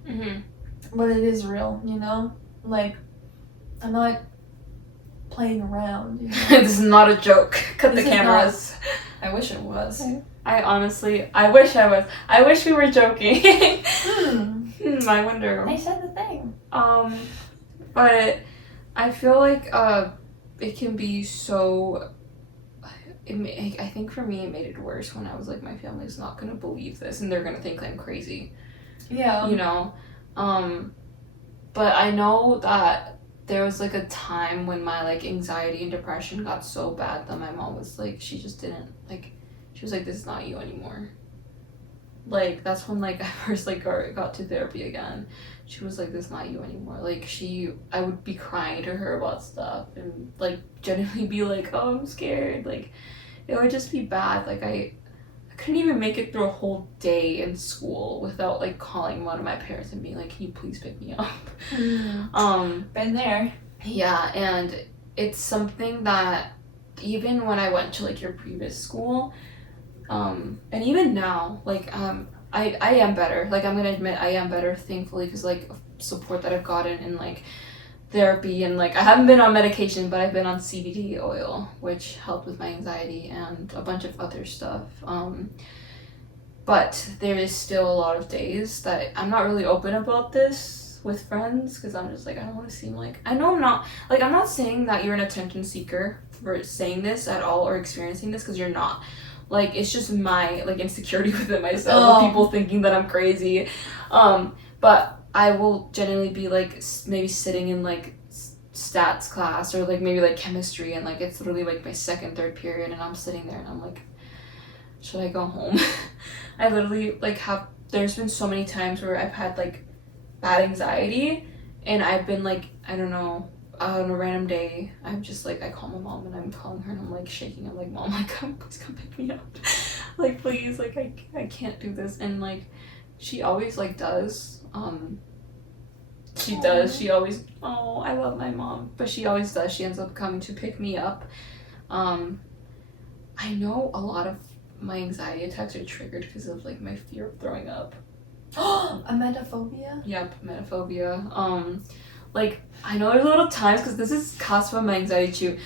But it is real, you know? Like I'm not playing around, you know? This is not a joke. Cut the cameras. I wish it was. I wish I was. I wish we were joking. I wonder. They said the thing. But I feel like it can be so. I think for me it made it worse when I was like, my family's not gonna believe this and they're gonna think I'm crazy. Yeah. You know, but I know that there was like a time when my like anxiety and depression got so bad that my mom was like, she just didn't like. She was like, this is not you anymore. Like, that's when, like, I first, like, got to therapy again. She was like, this is not you anymore. Like, I would be crying to her about stuff and, like, genuinely be like, oh, I'm scared. Like, it would just be bad. Like, I couldn't even make it through a whole day in school without, like, calling one of my parents and being like, can you please pick me up? Been there. Yeah, and it's something that even when I went to, like, your previous school, and even now, like, I am better. Like, I'm gonna admit I am better, thankfully, because, like, support that I've gotten in, like, therapy, and, like, I haven't been on medication, but I've been on CBD oil, which helped with my anxiety and a bunch of other stuff. But there is still a lot of days that I'm not really open about this with friends, because I'm just, like, I don't want to seem like, I know I'm not saying that you're an attention seeker for saying this at all or experiencing this, because you're not. Like, it's just my, like, insecurity within myself, with people thinking that I'm crazy. But I will genuinely be, like, maybe sitting in, like, stats class or, like, maybe, like, chemistry, and, like, it's literally, like, my second, third period, and I'm sitting there, and I'm like, should I go home? I literally, like, there's been so many times where I've had, like, bad anxiety, and I've been, like, I don't know, on a random day, I'm just like, I call my mom and I'm calling her and I'm like shaking. I'm like, Mom, like, please come pick me up. Like, please, like, I can't do this. And like, she always like does. She always, oh, I love my mom. But she always does. She ends up coming to pick me up. I know a lot of my anxiety attacks are triggered because of like my fear of throwing up. Emetophobia? Yep, emetophobia. Like, I know there's a little times, because this is cause from my anxiety too,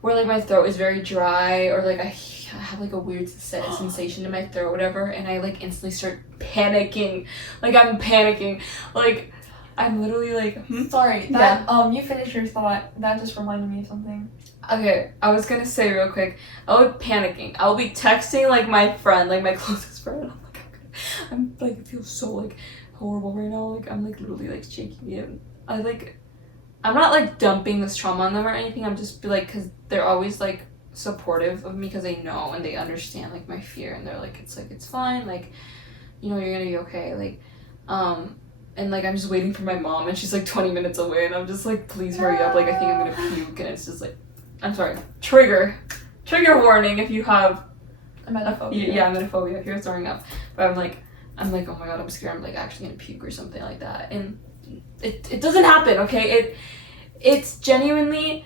where like my throat is very dry, or like I have like a weird sensation in my throat, whatever, and I like instantly start panicking. Like I'm panicking. Like I'm literally like, Sorry, that you finish your thought. That just reminded me of something. Okay, I was gonna say real quick, I'll be panicking. I'll be texting like my friend, like my closest friend, and I'm like, I feel so like horrible right now. Like I'm like literally like shaking it. I'm not like dumping this trauma on them or anything. I'm just be like, cause they're always like supportive of me, cause they know and they understand like my fear, and they're like, it's fine, like, you know, you're gonna be okay, like, and like I'm just waiting for my mom, and she's like 20 minutes away, and I'm just like, please hurry up, like I think I'm gonna puke, and it's just like, I'm sorry, trigger warning if you have Emetophobia. Yeah, emetophobia if you're throwing up. But I'm like, oh my god, I'm scared I'm like actually gonna puke or something like that, and it doesn't happen, okay? It's genuinely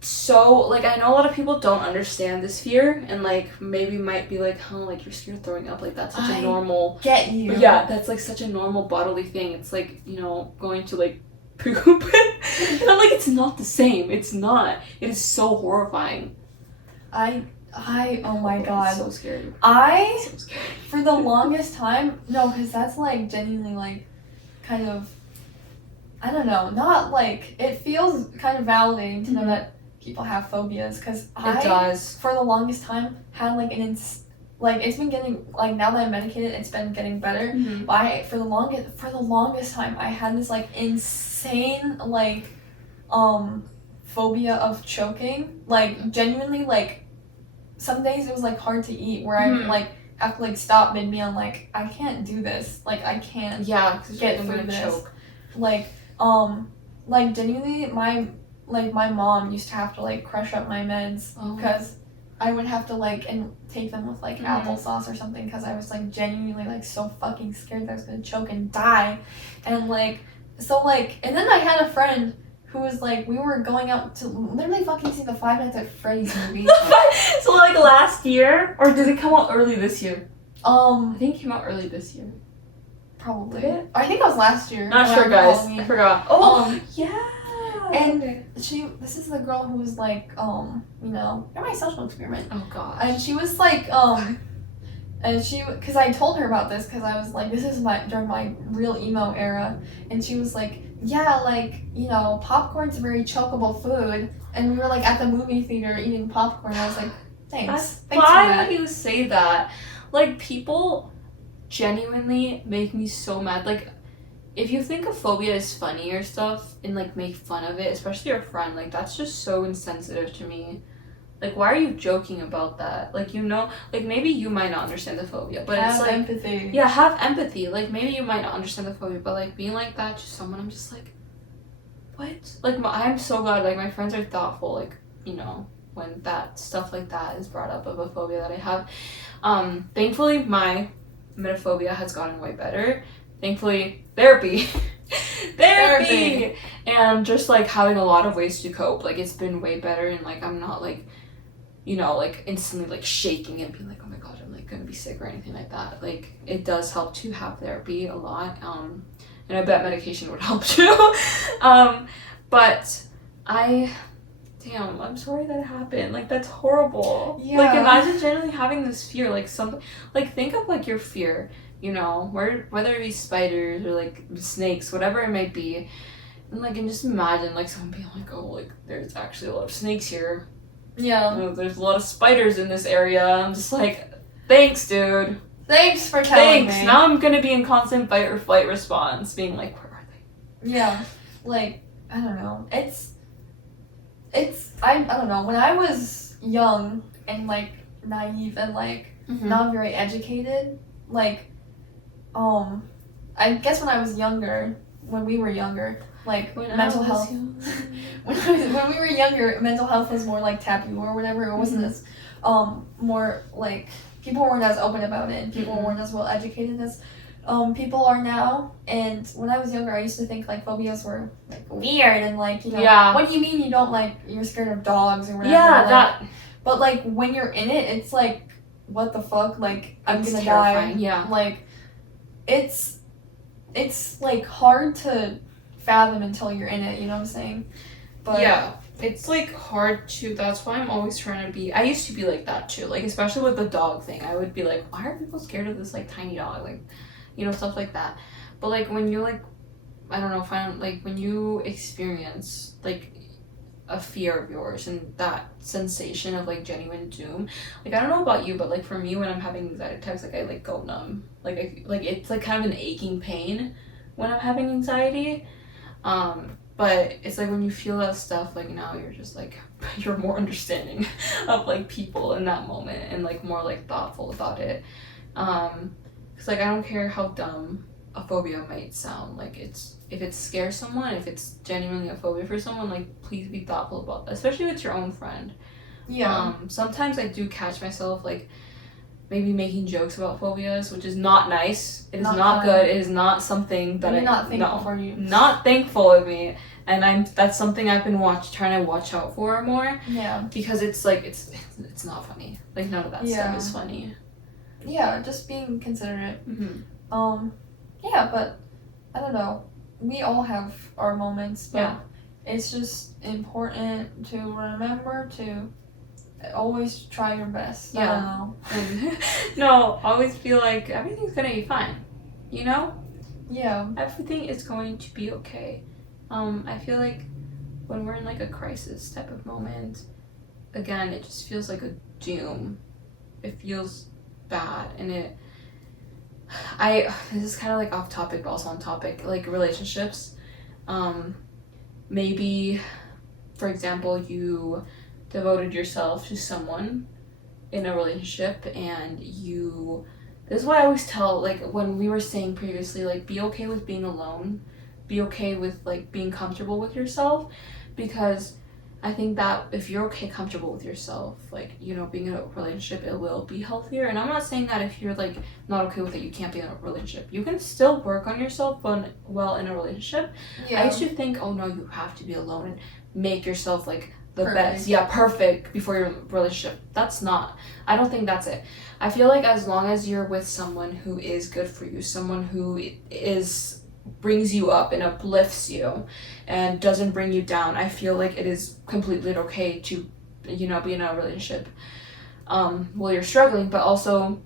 so, like, I know a lot of people don't understand this fear, and like maybe might be like, oh, like you're scared of throwing up, like that's such a normal, get you. Yeah, that's like such a normal bodily thing. It's like, you know, going to like poop. And I'm like, it's not the same. It's not. It is so horrifying. Oh my god. So scary. So scary. For the longest time, no, because that's like genuinely like kind of, I don't know, not like, it feels kind of validating to know that people have phobias, because It does. For the longest time, had like like it's been getting, like now that I'm medicated, it's been getting better. But for the longest time, I had this like insane like phobia of choking. Like genuinely, like some days it was like hard to eat, where I like have to like stop mid meal and like I can't do this. Like I can't get through this. Choke. Like genuinely, my mom used to have to like crush up my meds because I would have to like and take them with like applesauce or something, because I was like genuinely like so fucking scared that I was gonna choke and die. And like so like, and then I had a friend who was like, we were going out to literally fucking see the Five Nights at Freddy's movie. So like last year, or did it come out early this year? I think it came out early this year. Probably. Did it? I think it was last year. Not sure, guys. Halloween. I forgot. Yeah. And this is the girl who was like, you know, you're my social experiment. Oh god. And she was like, and because I told her about this, because I was like, this is during my real emo era, and she was like, yeah, like, you know, popcorn's a very chokeable food, and we were like at the movie theater eating popcorn, and I was like, thanks. Why would you say that? Like, people genuinely make me so mad. Like, if you think a phobia is funny or stuff and like make fun of it, especially your friend, like that's just so insensitive to me. Like, why are you joking about that? Like, you know, like maybe you might not understand the phobia, but it's like empathy. Yeah, have empathy. Like maybe you might not understand the phobia, but like being like that to someone, I'm just like, what? Like I'm so glad like my friends are thoughtful, like, you know, when that stuff like that is brought up of a phobia that I have. Thankfully my emetophobia has gotten way better. Thankfully, therapy, and just like having a lot of ways to cope. Like it's been way better, and like I'm not like, you know, like instantly like shaking and being like, oh my god, I'm like gonna be sick or anything like that. Like it does help to have therapy a lot, and I bet medication would help too. But I'm sorry that happened. Like that's horrible. Yeah. Like imagine generally having this fear, like something, like think of like your fear. You know, whether it be spiders or like snakes, whatever it might be, and just imagine like someone being like, oh, like there's actually a lot of snakes here. Yeah. You know, there's a lot of spiders in this area. I'm just like, thanks, dude. Thanks for telling me. Now I'm gonna be in constant fight or flight response, being like, where are they? Yeah, like I don't know. I don't know. When I was young and like naive and like not very educated, like. I guess when I was younger, when we were younger, like mental health. when we were younger, mental health was more like taboo or whatever. It wasn't as more like people weren't as open about it, and people weren't as well educated as people are now. And when I was younger, I used to think like phobias were like weird and like, you know, what do you mean you don't like, you're scared of dogs or whatever? Yeah, like, that. But like when you're in it, it's like, what the fuck? Like I'm gonna terrifying. die. Yeah. Like it's it's like hard to fathom until you're in it, you know what I'm saying? But yeah, it's like hard to, that's why I'm always trying to be, I used to be like that too, like especially with the dog thing. I would be like, why are people scared of this like tiny dog, like, you know, stuff like that. But like when you like, I don't know, find like when you experience like a fear of yours and that sensation of like genuine doom, like I don't know about you, but like for me when I'm having anxiety attacks, like I like go numb, like like it's like kind of an aching pain when I'm having anxiety. But it's like when you feel that stuff, like now you're just like you're more understanding of like people in that moment and like more like thoughtful about it. Cause like I don't care how dumb a phobia might sound, like it's, if it scares someone, if it's genuinely a phobia for someone, like please be thoughtful about that, especially if it's your own friend. yeah, Sometimes I do catch myself like maybe making jokes about phobias, which is not nice. It is Not not fun. good. It is not something that you're not thankful no, for you. not thankful of me. And that's something I've been trying to watch out for more, Yeah, because it's like it's not funny. Like none of that Yeah. stuff is funny. yeah, just being considerate. Mm-hmm. Yeah, but I don't know. We all have our moments, but Yeah. it's just important to remember to always try your best. I Yeah. don't know. And no, always feel like everything's gonna be fine. You know, Yeah, everything is going to be okay. I feel like when we're in like a crisis type of moment, again, it just feels like a doom. It feels bad, and this is kind of like off topic, but also on topic, like relationships. Maybe, for example, you devoted yourself to someone in a relationship, and this is what I always tell, like when we were saying previously, like be okay with being alone, be okay with like being comfortable with yourself, because I think that if you're okay, comfortable with yourself, like, you know, being in a relationship, it will be healthier. And I'm not saying that if you're like not okay with it, you can't be in a relationship. You can still work on yourself well in a relationship. yeah. I used to think, oh no, you have to be alone and make yourself like the Perfect. best. Yeah, perfect before your relationship. I don't think that's it. I feel like as long as you're with someone who is good for you, someone who brings you up and uplifts you and doesn't bring you down, I feel like it is completely okay to, you know, be in a relationship while you're struggling. But also,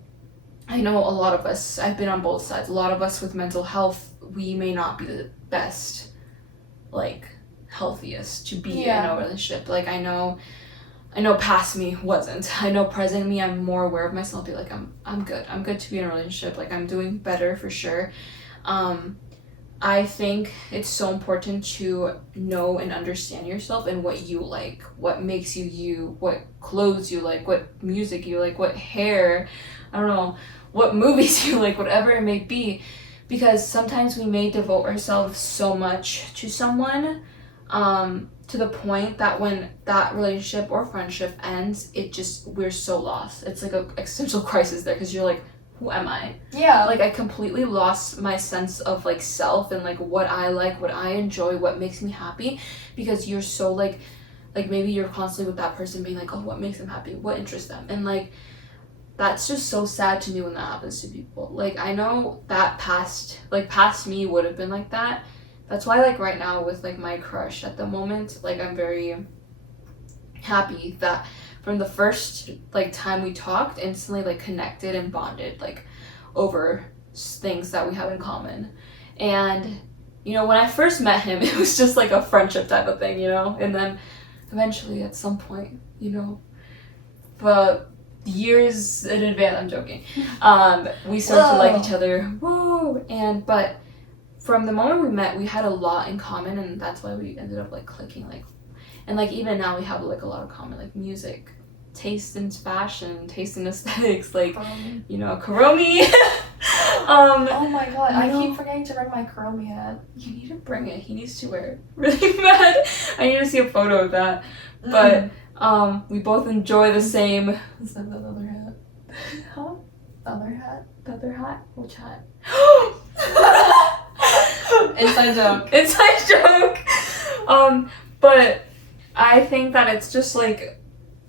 I know a lot of us, I've been on both sides, a lot of us with mental health, we may not be the best, like healthiest to be in a relationship. Like I know past me wasn't. I know present me, I'm more aware of myself, be like I'm good to be in a relationship, like I'm doing better for sure. I think it's so important to know and understand yourself and what you like, what makes you you, what clothes you like, what music you like, what hair, I don't know, what movies you like, whatever it may be. Because sometimes we may devote ourselves so much to someone, to the point that when that relationship or friendship ends, we're so lost. It's like an existential crisis there, because you're like, who am I? Yeah. Like I completely lost my sense of like self and like what I like, what I enjoy, what makes me happy, because you're so like maybe you're constantly with that person being like, oh, what makes them happy? What interests them? And like that's just so sad to me when that happens to people. Like I know that past me would have been like that. That's why like right now with like my crush at the moment, like I'm very happy that from the first like time we talked, instantly like connected and bonded like over things that we have in common. And you know, when I first met him, it was just like a friendship type of thing, you know, and then eventually at some point, you know, but years in advance, I'm joking, we started to like each other. Whoa. But from the moment we met, we had a lot in common, and that's why we ended up like clicking, like, and like even now we have like a lot of common, like music, taste in fashion, taste in aesthetics, like you know, Kuromi. Oh my god, I know. keep forgetting to bring my Kuromi hat. You need to bring it. He needs to wear it really bad. I need to see a photo of that. But we both enjoy the same. Is that the other hat? Huh? Other hat? The other hat? Which hat? Inside joke. Inside joke. But I think that it's just like,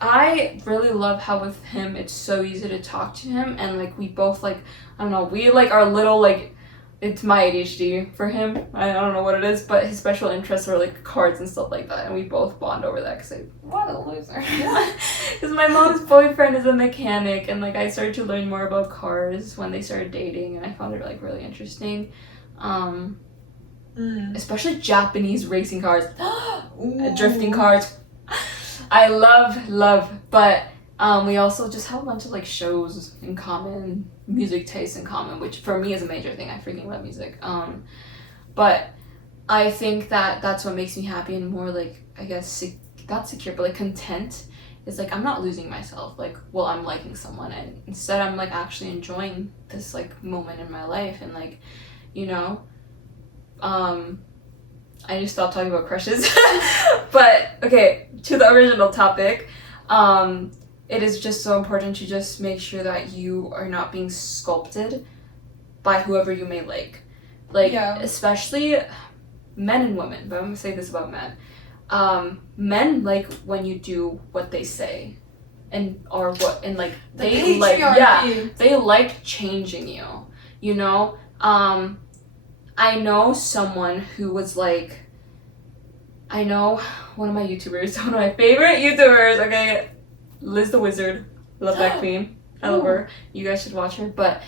I really love how with him it's so easy to talk to him, and like we both like, I don't know, we like our little like it's my ADHD for him. I don't know what it is, but his special interests are like cards and stuff like that, and we both bond over that because What a loser. because my mom's boyfriend is a mechanic, and like I started to learn more about cars when they started dating, and I found it like really interesting. Especially Japanese racing cars, drifting cars. I love, but we also just have a bunch of like shows in common, music tastes in common, which for me is a major thing. I freaking love music. But I think that that's what makes me happy and more like, I guess, not secure, but like content. Is like I'm not losing myself. Like, well, I'm liking someone, and instead I'm like actually enjoying this like moment in my life, and like, you know, I just stopped talking about crushes. But okay, to the original topic. It is just so important to just make sure that you are not being sculpted by whoever you may like. Like, especially men and women, but I'm gonna say this about men. Men like when you do what they say and are what, and like they like changing you, you know? I know someone who was like, I know one of my favorite YouTubers, okay, Liz the Wizard, love that queen, I love her, you guys should watch her, but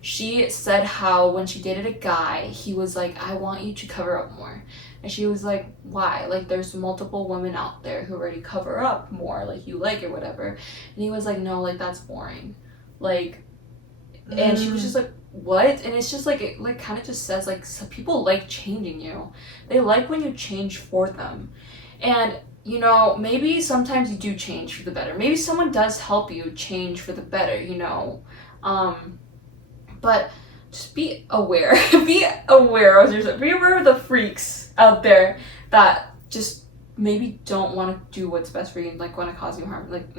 she said how when she dated a guy, he was like, I want you to cover up more, and she was like, why? Like, there's multiple women out there who already cover up more, like, you like it, whatever, and he was like, no, like, that's boring, like, and she was just like, what? And it's just like, it like kind of just says like, some people like changing you, they like when you change for them, and you know, maybe sometimes you do change for the better. Maybe someone does help you change for the better, you know. But just be aware. Be aware of yourself. Be aware of the freaks out there that just maybe don't want to do what's best for you and like want to cause you harm. Like,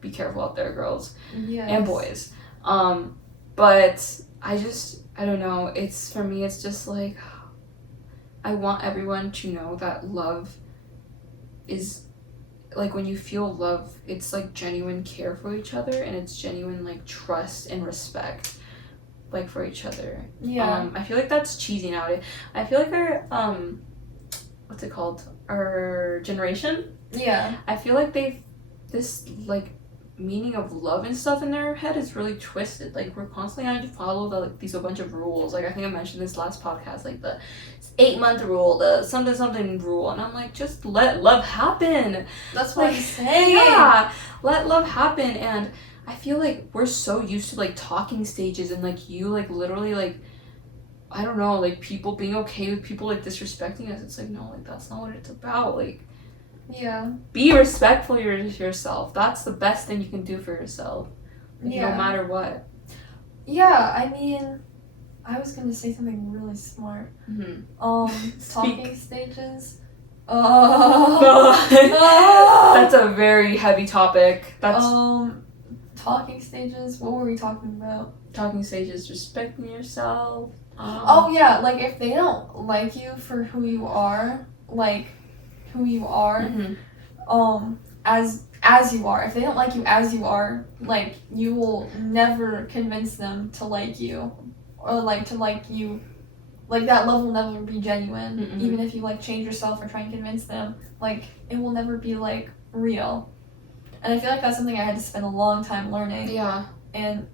be careful out there, girls and boys. But I don't know. It's, for me, it's just like, I want everyone to know that love is like, when you feel love, it's like genuine care for each other, and it's genuine like trust and respect like for each other. I feel like that's cheesy nowadays. I feel like our what's it called, our generation, I feel like they've this like meaning of love and stuff in their head is really twisted. Like, we're constantly having to follow the like these a bunch of rules. Like, I think I mentioned this last podcast, like the 8-month rule, the something rule, and I'm like, just let love happen. That's what I'm saying. Yeah, let love happen. And I feel like we're so used to like talking stages and like you like literally like, I don't know, like people being okay with people like disrespecting us. It's like, no, like that's not what it's about. Like, be respectful to yourself. That's the best thing you can do for yourself. Like, no matter what. I mean, I was gonna say something really smart. Talking stages. That's a very heavy topic. That's talking stages. What were we talking about? Talking stages, respecting yourself. Like if they don't like you for who you are, as you are. If they don't like you as you are, like, you will never convince them to like you, or like to like you. Like, that love will never be genuine. Even if you like change yourself or try and convince them, like, it will never be like real. And I feel like that's something I had to spend a long time learning. And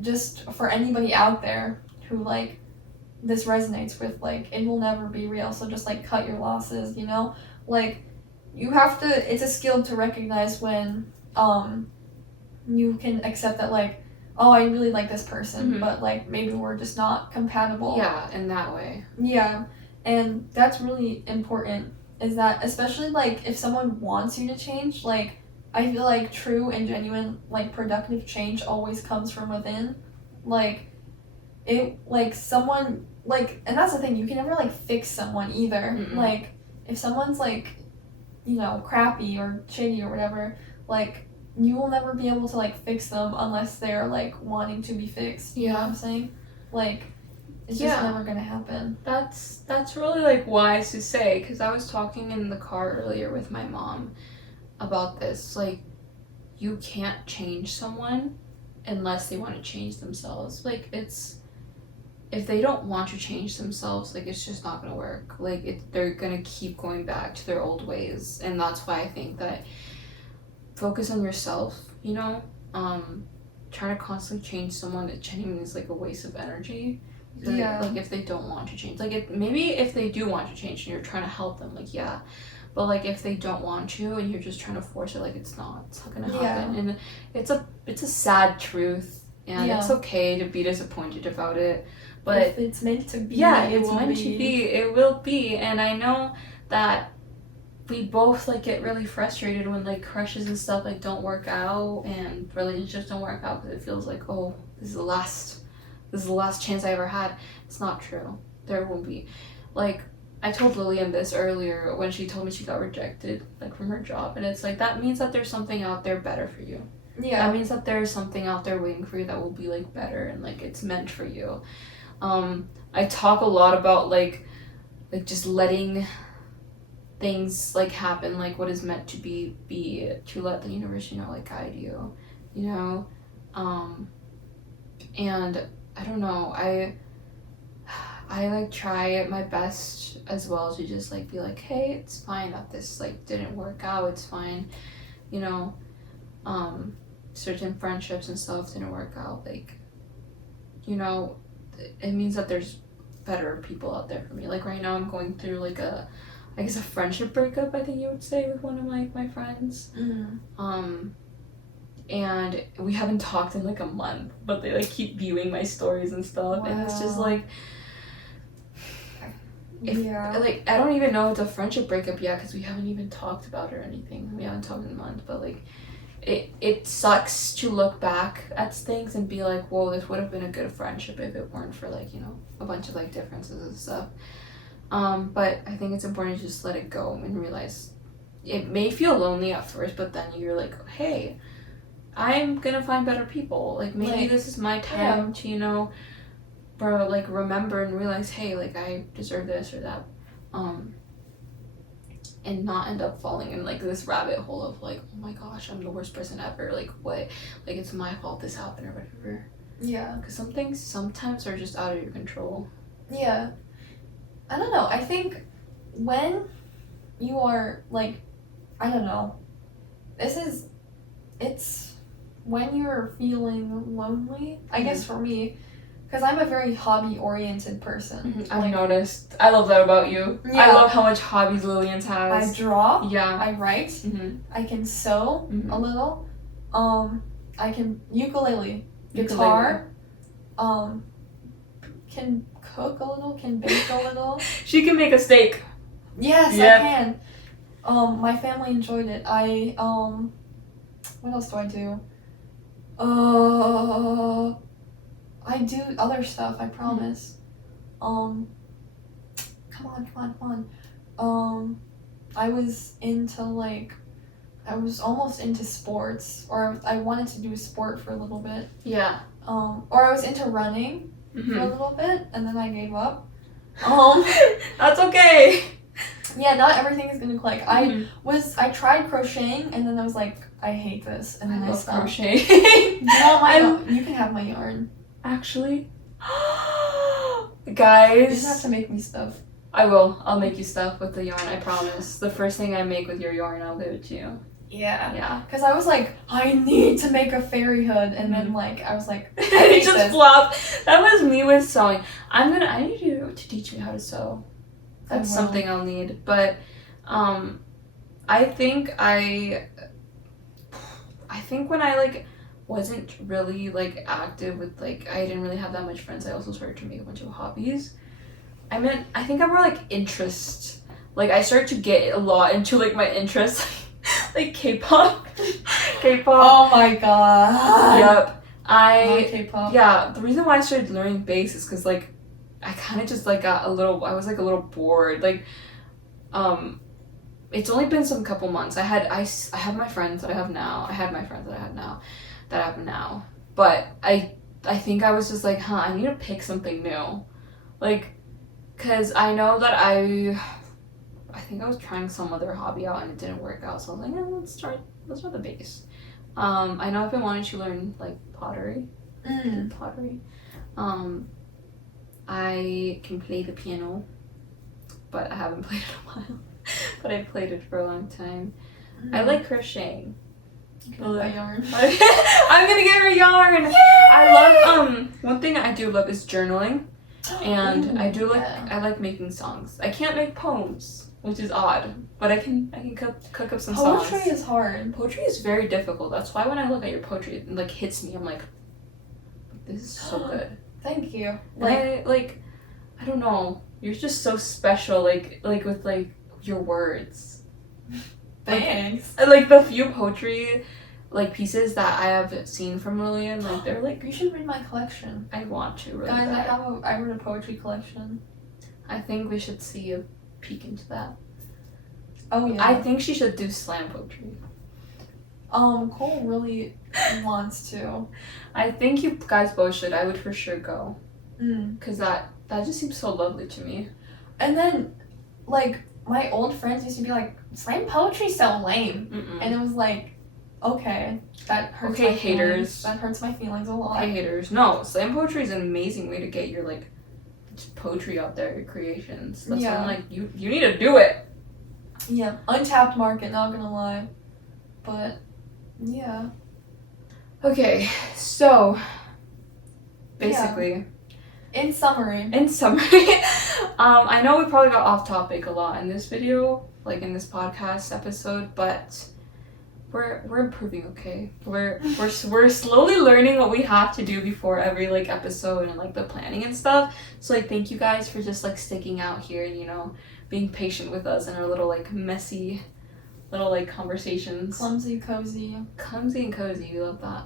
just for anybody out there who like this resonates with, like, it will never be real. So just like cut your losses, you know? Like, you have to, it's a skill to recognize when you can accept that, like, oh, I really like this person, but like maybe we're just not compatible. In that way. And that's really important, is that especially like if someone wants you to change, like, I feel like true and genuine like productive change always comes from within. Like, it, like, someone, like, and that's the thing, you can never like fix someone either. Like, if someone's like, you know, crappy or shitty or whatever, like, you will never be able to like fix them unless they're like wanting to be fixed. You know what I'm saying? Like, it's just never gonna happen. That's really like wise to say, because I was talking in the car earlier with my mom about this. Like, you can't change someone unless they want to change themselves. Like, it's if they don't want to change themselves, like it's just not gonna work. Like they're gonna keep going back to their old ways, and that's why I think that focus on yourself. You know, trying to constantly change someone that genuinely is like a waste of energy. Because, like if they don't want to change, like maybe if they do want to change and you're trying to help them, like yeah, but like if they don't want to and you're just trying to force it, like it's not gonna happen. And it's a sad truth, and it's okay to be disappointed about it. But if it's meant to be, it's meant to be. It will be. And I know that we both like get really frustrated when like crushes and stuff like don't work out and relationships don't work out because it feels like, oh, this is the last chance I ever had. It's not true. There won't be. Like I told Lillian this earlier when she told me she got rejected like from her job, and it's like that means that there's something out there better for you. Yeah. That means that there's something out there waiting for you that will be like better and like it's meant for you. I talk a lot about like just letting things like happen, like what is meant to be to let the universe, like guide you, and I don't know, I like try my best as well to just like be like, hey, it's fine that this like didn't work out, it's fine, certain friendships and stuff didn't work out, like, it means that there's better people out there for me. Like right now I'm going through like a friendship breakup, I think you would say, with one of my friends. Mm-hmm. And we haven't talked in like a month, but they like keep viewing my stories and stuff. Wow. And it's just like, like I don't even know if it's a friendship breakup yet because we haven't even talked about it or anything. We haven't talked in a month, but like it sucks to look back at things and be like, whoa, this would have been a good friendship if it weren't for like, a bunch of like differences and stuff. But I think it's important to just let it go and realize it may feel lonely at first, but then you're like, hey, I'm gonna find better people. Like maybe this is my time to, remember and realize, hey, like I deserve this or that. And not end up falling in like this rabbit hole of like, oh my gosh, I'm the worst person ever. Like what? Like it's my fault this happened or whatever. Yeah. Because some things sometimes are just out of your control. Yeah. I don't know. I think when you are like, I don't know. It's when you're feeling lonely. I guess for me, because I'm a very hobby-oriented person. Mm-hmm. I've noticed. I love that about you. Yeah. I love how much hobbies Lillian has. I draw. Yeah. I write. Mm-hmm. I can sew a little. I can ukulele, guitar. Can cook a little. Can bake a little. She can make a steak. Yes, I can. My family enjoyed it. What else do I do? I do other stuff, I promise. Come on. I was almost into sports, or I wanted to do a sport for a little bit. Yeah. Or I was into running for a little bit, and then I gave up. That's okay. Yeah, not everything is gonna click. I tried crocheting, and then I was like, I hate this, and then I stopped. Crochet. You can have my yarn. Actually, guys, you just have to make me stuff. I will. I'll make you stuff with the yarn. I promise. The first thing I make with your yarn, I'll give it to you. Yeah. Because I was like, I need to make a fairy hood, and then like I was like, it just flopped. That was me with sewing. I need you to teach me how to sew. That's something I'll need. But, I think when I like wasn't really like active with like, I didn't really have that much friends, I also started to make a bunch of hobbies. I think I'm more like interest. Like I started to get a lot into like my interests, like K-pop. Oh my god. Yep. K-pop. Yeah, the reason why I started learning bass is because like I kind of just like I was like a little bored. Like, it's only been some couple months. I have my friends that I have now. I had my friends that I have now. But I think I was just like, I need to pick something new. Like, cause I know that I think I was trying some other hobby out and it didn't work out. So I was like, let's start the bass. I know I've been wanting to learn like pottery. Pottery. I can play the piano, but I haven't played it in a while. But I played it for a long time. I like crocheting. My yarn. I'm gonna get her yarn. Yay! I love one thing I do love is journaling, and Ooh, I do like yeah. I like making songs. I can't make poems, which is odd, but I can cook up some Poetry songs. is hard. Poetry is very difficult. That's why when I look at your poetry, it like hits me. I'm like, this is so good. Thank you. I don't know. You're just so special. Like with like your words. Thanks. Like the few poetry like pieces that I have seen from Lillian, like they're like, You should read my collection. I want to really Guys, bad. I wrote a poetry collection. I think we should see a peek into that. Oh yeah. I think she should do slam poetry. Cole really wants to. I think you guys both should. I would for sure go. Mm. Cause that just seems so lovely to me. And then, like, my old friends used to be like, slam poetry's so lame. Mm-mm. And it was like, okay, that hurts Okay, my haters. feelings. That hurts my feelings a lot. Hey haters, no, slam poetry is an amazing way to get your like poetry out there, your creations. That's why I'm like, you need to do it. Yeah, untapped market, not gonna lie. But, yeah. Okay, so basically, In summary. in summary, I know we probably got off topic a lot in this video, like in this podcast episode, but we're improving. Okay, we're slowly learning what we have to do before every like episode and like the planning and stuff. So like, thank you guys for just like sticking out here and, you know, being patient with us and our little like messy little like conversations. Clumsy, cozy. Clumsy and cozy, we love that.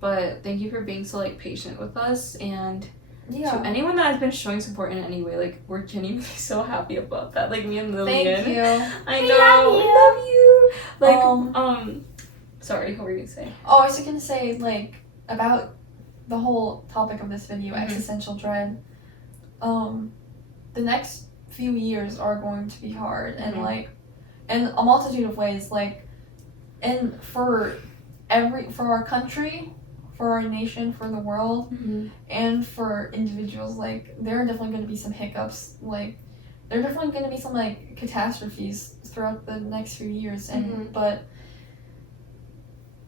But thank you for being so like patient with us, and Yeah. to anyone that has been showing support in any way, like we're genuinely so happy about that. Like me and Lillian. Thank you. I We know. love you. We love you. Like sorry, what were you gonna say? Oh, I was just gonna say, like, about the whole topic of this video, Mhm. existential dread. The next few years are going to be hard, and Mhm. like, in a multitude of ways, like, and for our country, for our nation, for the world, and for individuals, like, there are definitely going to be some hiccups, like, there are definitely going to be some, like, catastrophes throughout the next few years, and but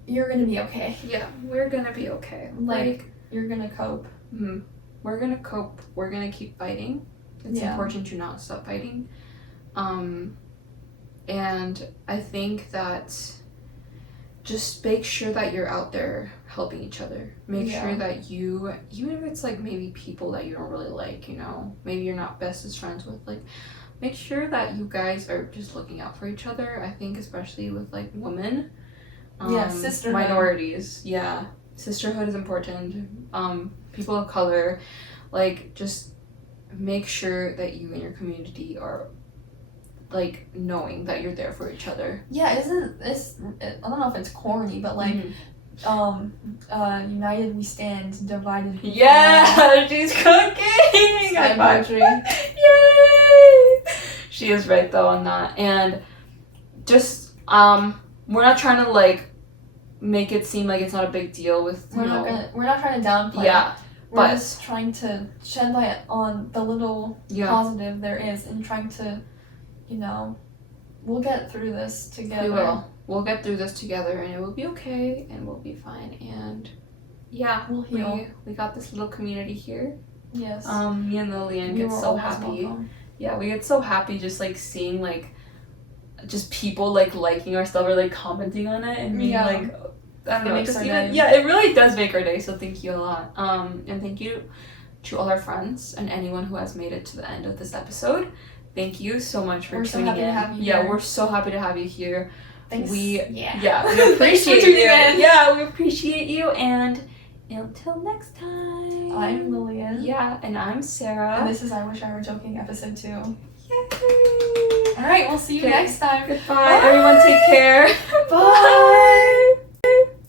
you're gonna be okay. Yeah, we're gonna be okay. Like, you're gonna cope. We're gonna cope. We're gonna keep fighting. It's important to not stop fighting. And I think that just make sure that you're out there helping each other. Make sure that you, even if it's like maybe people that you don't really like, you know, maybe you're not bestest friends with, like, make sure that you guys are just looking out for each other. I think especially with like women. Sisterhood. Minorities. Yeah. Sisterhood is important. People of color, like, just make sure that you and your community are like knowing that you're there for each other. Yeah, isn't this? I don't know if it's corny, but like, united we stand, divided we Yeah, she's cooking. Slam poetry. Yay! She is right though on that, and just we're not trying to like make it seem like it's not a big deal with We're not trying to downplay. Yeah. We're just trying to shed light on the little positive there is, and trying to, you know, we'll get through this together. We will. We'll get through this together, and it will be okay, and we'll be fine. And yeah, we'll heal. We got this little community here. Yes. Me and Lillian get so happy. Welcome. Yeah, we get so happy just like seeing like just people like liking our stuff or like commenting on it and being like, I don't know, makes just our even, day. yeah, it really does make our day. So thank you a lot. And thank you to all our friends and anyone who has made it to the end of this episode. Thank you so much for tuning in. To have you here. We're so happy to have you here. Thanks. We Thanks appreciate for you. tuning in. Yeah, we appreciate you, and until next time. I'm Lillian. Yeah, and I'm Sarah. And this is I Wish I Were Joking episode 2. Yay! Alright, we'll see you next time. Goodbye. Everyone take care. Bye.